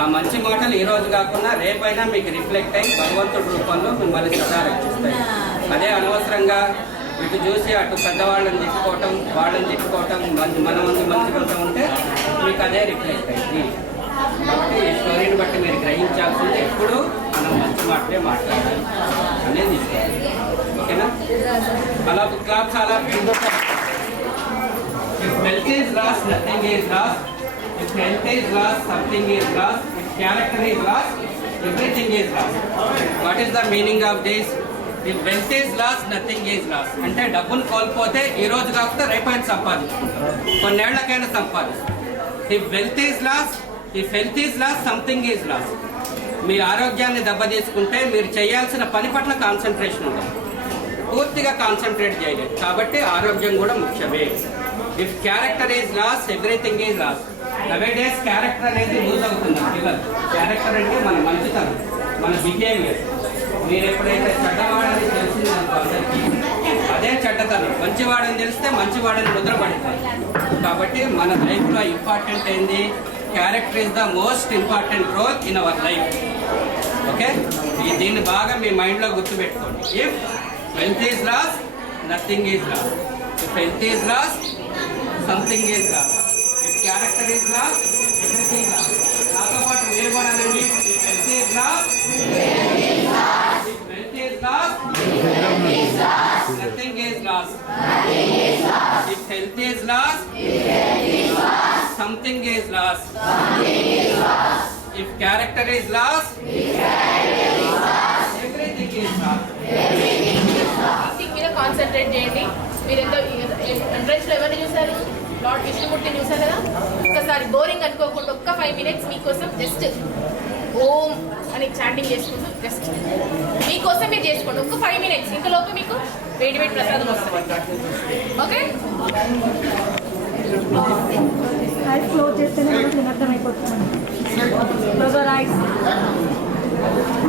ఆ మంచి మాటలు ఈ రోజు కాకుండా రేపైనా మీకు రిఫ్లెక్ట్ అయ్యి భగవంతుడి రూపంలో మిమ్మల్ని సదా రక్షిస్తాయి. అదే అనవసరంగా ఇటు చూసి అటు పెద్దవాళ్ళని తిట్టుకోవటం, వాళ్ళని తిట్టుకోవటం, మన ముందు మంచిగా ఉంటే మీకు అదే రిఫ్లెక్ట్ అయింది. కాబట్టి ఈ స్టోరీని బట్టి మీరు గ్రహించాల్సింది ఎప్పుడు మనం మంచి మాటలే మాట్లాడాలి అనేది ఓకేనా? అలా క్లాప్ చాలా health is lost, nothing is lost. If health is lost, something is lost. If character is lost, everything is lost. What is the meaning of this? If wealth is lost, nothing is lost. అంటే డబ్బును కోల్పోతే ఈ రోజు కాకపోతే రేపైనా సంపాదించుకుంటారు, కొన్నేళ్లకైనా సంపాదిస్తారు. If wealth is lost, if health is lost, something is lost. మీ ఆరోగ్యాన్ని దెబ్బతీసుకుంటే మీరు చేయాల్సిన పని పట్ల కాన్సన్ట్రేషన్ ఉండదు, పూర్తిగా కాన్సన్ట్రేట్ చేయలేదు. కాబట్టి ఆరోగ్యం కూడా ముఖ్యమే. If character is loss, everything is loss. Nowadays character అనేది లూజ్ అవుతుంది పిల్లలు. క్యారెక్టర్ అంటే మన మంచితనం, మన బిహేవియర్. మీరు ఎప్పుడైతే చెడ్డవాడని తెలిసిందనుకో అందరికీ, అదే చెడ్డతనం. మంచివాడని తెలిస్తే మంచివాడని ముద్రపడతాయి. కాబట్టి మన లైఫ్లో ఇంపార్టెంట్ ఏంది? Character is the most important role in our life. Okay, దీన్ని బాగా మీ మైండ్లో గుర్తుపెట్టుకోండి. If wealth is lost, nothing is lost. If health is lost, something is lost. If character is lost, everything is lost. Talk about where one and if health is lost, if wealth is lost, nothing is lost. If health is lost, something is lost. If character is lost, everything is lost. మీద concentrate చేయండి. మీరు ఎంతో ఎంట్రెన్స్లో ఎవరిని చూసారు? Lord విష్ణుమూర్తిని చూసారు కదా. ఒక్కసారి బోరింగ్ అనుకోకుండా ఒక్క 5 minutes మీకోసం జస్ట్ ఓం అని చాంటింగ్ చేసుకుంటూ జస్ట్ మీకోసం మీరు చేసుకోండి. ఒక్క 5 minutes. ఇంతలోపు మీకు వేడి వేడి ప్రసాదం వస్తుంది. ఓకే, ఐస్ క్లోజ్ చేస్తేనే మనకు అర్థమైపోతుంది.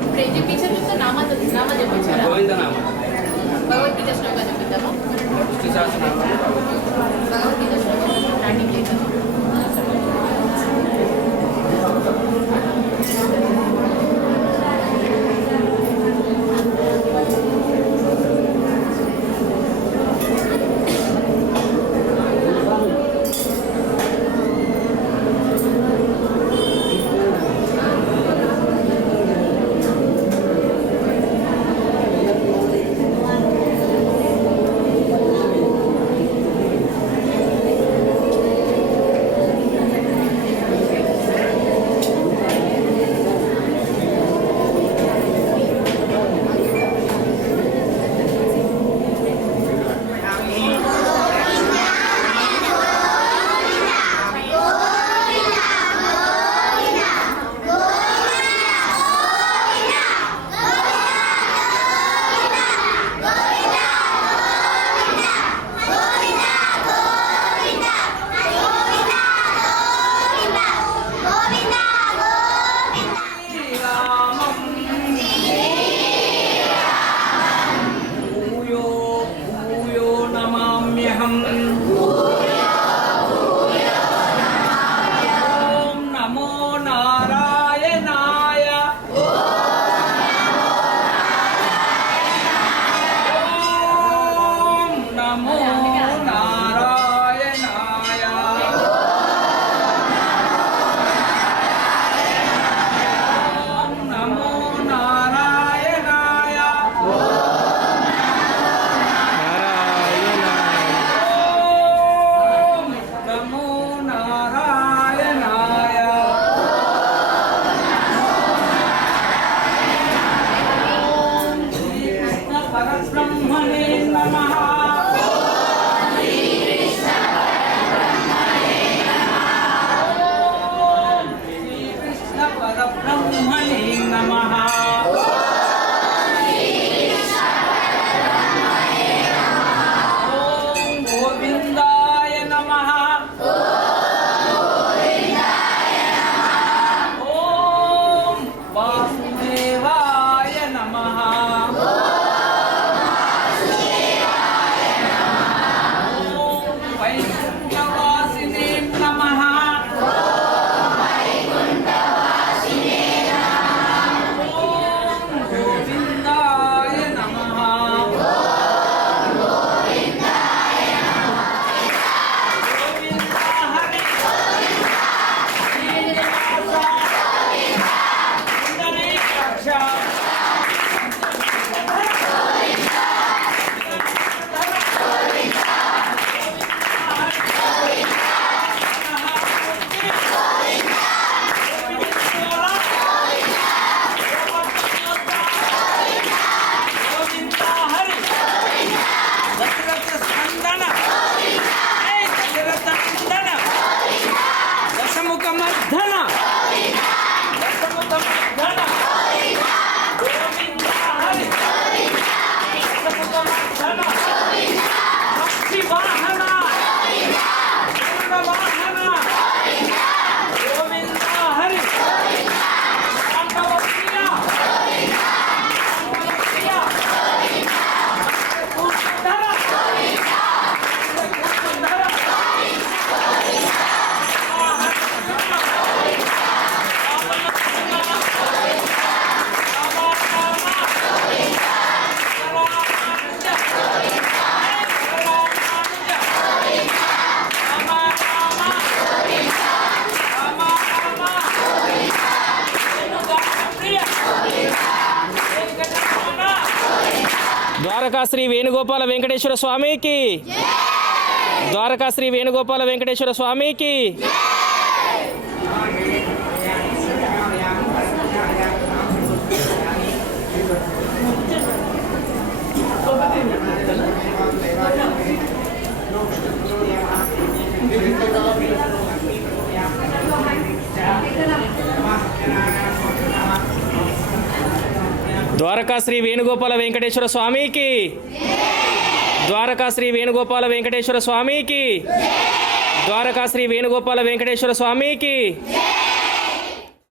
ఇప్పుడు ఏం చెప్పించారు? నామా చెప్పించారా? భగవద్గీత శ్లోకం చెప్పిందాము. భగవద్గీత శ్లోకం స్టార్టింగ్ చేద్దాము. ద్వారకా శ్రీ వేణుగోపాల వెంకటేశ్వర స్వామికి, ద్వారకా శ్రీ వేణుగోపాల వెంకటేశ్వర స్వామికి. ద్వారకా శ్రీ వేణుగోపాల వెంకటేశ్వర స్వామికి, ద్వారకా శ్రీ వేణుగోపాల వెంకటేశ్వర స్వామికి, ద్వారకా శ్రీ వేణుగోపాల వెంకటేశ్వర స్వామికి.